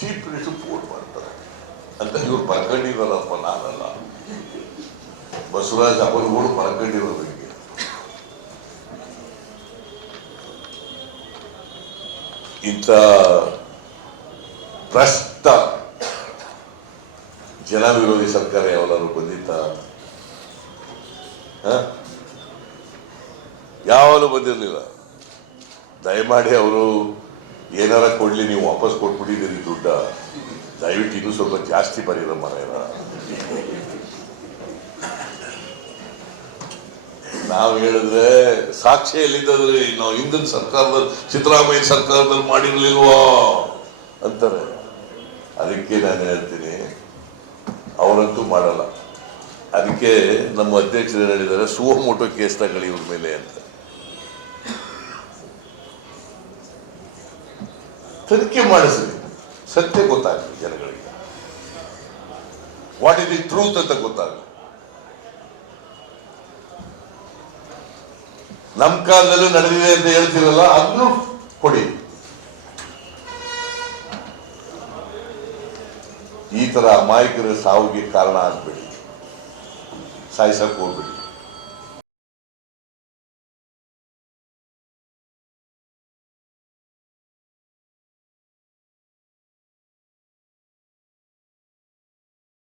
ಚೀಫ್ ಮಿನಿಸ್ಟರ್ ಫೋನ್ ಮಾಡ್ತಾರೆ ಅಂತ ಇವ್ರು ಬರ್ಕೊಂಡಿರೋರಪ್ಪ, ನಾನಲ್ಲ, ಬಸವರಾಜ್ ಅಮರ್ಗೋಲ್ಡ್ ಬರ್ಕೊಂಡಿರೋರಿಗೆ. ಇಂಥ ಭ್ರಷ್ಟ ಜನ ವಿರೋಧಿ ಸರ್ಕಾರ ಯಾವಾಗಲೂ ಬಂದಿತ್ತ? ಯಾವಾಗಲೂ ಬಂದಿರಲಿಲ್ಲ. ದಯಮಾಡಿ ಅವರು ಏನಾರ ಕೊಡ್ಲಿ, ನೀವು ವಾಪಸ್ ಕೊಟ್ಬಿಟ್ಟಿದ್ದೀರಿ ದುಡ್ಡ, ದಯವಿಟ್ಟು ಇನ್ನೂ ಸ್ವಲ್ಪ ಜಾಸ್ತಿ ಬರೀರ ಮನೆಯ. ನಾವು ಹೇಳಿದ್ರೆ ಸಾಕ್ಷ್ಯ ಎಲ್ಲಿದ್ದದ್ರಿ, ನಾವು ಹಿಂದಿನ ಸರ್ಕಾರದಲ್ಲಿ ಸಿದ್ದರಾಮಯ್ಯ ಸರ್ಕಾರದಲ್ಲಿ ಮಾಡಿರ್ಲಿಲ್ವಾ ಅಂತಾರೆ. ಅದಕ್ಕೆ ನಾನು ಹೇಳ್ತೀನಿ, ಅವರಂತೂ ಮಾಡಲ್ಲ. ಅದಕ್ಕೆ ನಮ್ಮ ಅಧ್ಯಕ್ಷರು ಹೇಳಿದ್ದಾರೆ, ಸುವಮೋಟೋ ಕೇಸ್ ತಗೊಳ್ಳಿ ಇವ್ರ ಮೇಲೆ ಅಂತ. ತನಿಖೆ ಮಾಡಿಸ್ರಿ, ಸತ್ಯ ಗೊತ್ತಾಗಲಿ ಜನಗಳಿಗೆ, ವಾಟ್ ಇಸ್ ದಿ ಟ್ರೂತ್ ಅಂತ ಗೊತ್ತಾಗಲಿ. ನಮ್ಮ ಕಾಲದಲ್ಲೂ ನಡೆದಿದೆ ಅಂತ ಹೇಳ್ತಿರಲ್ಲ, ಅದನ್ನು ಕೊಡಿ. ಈ ತರ ಅಮಾಯಕರ ಸಾವಿಗೆ ಕಾರಣ ಆಗ್ಬೇಡಿ, ಸಾಯಿಸಕ್ ಹೋಗ್ಬೇಡಿ.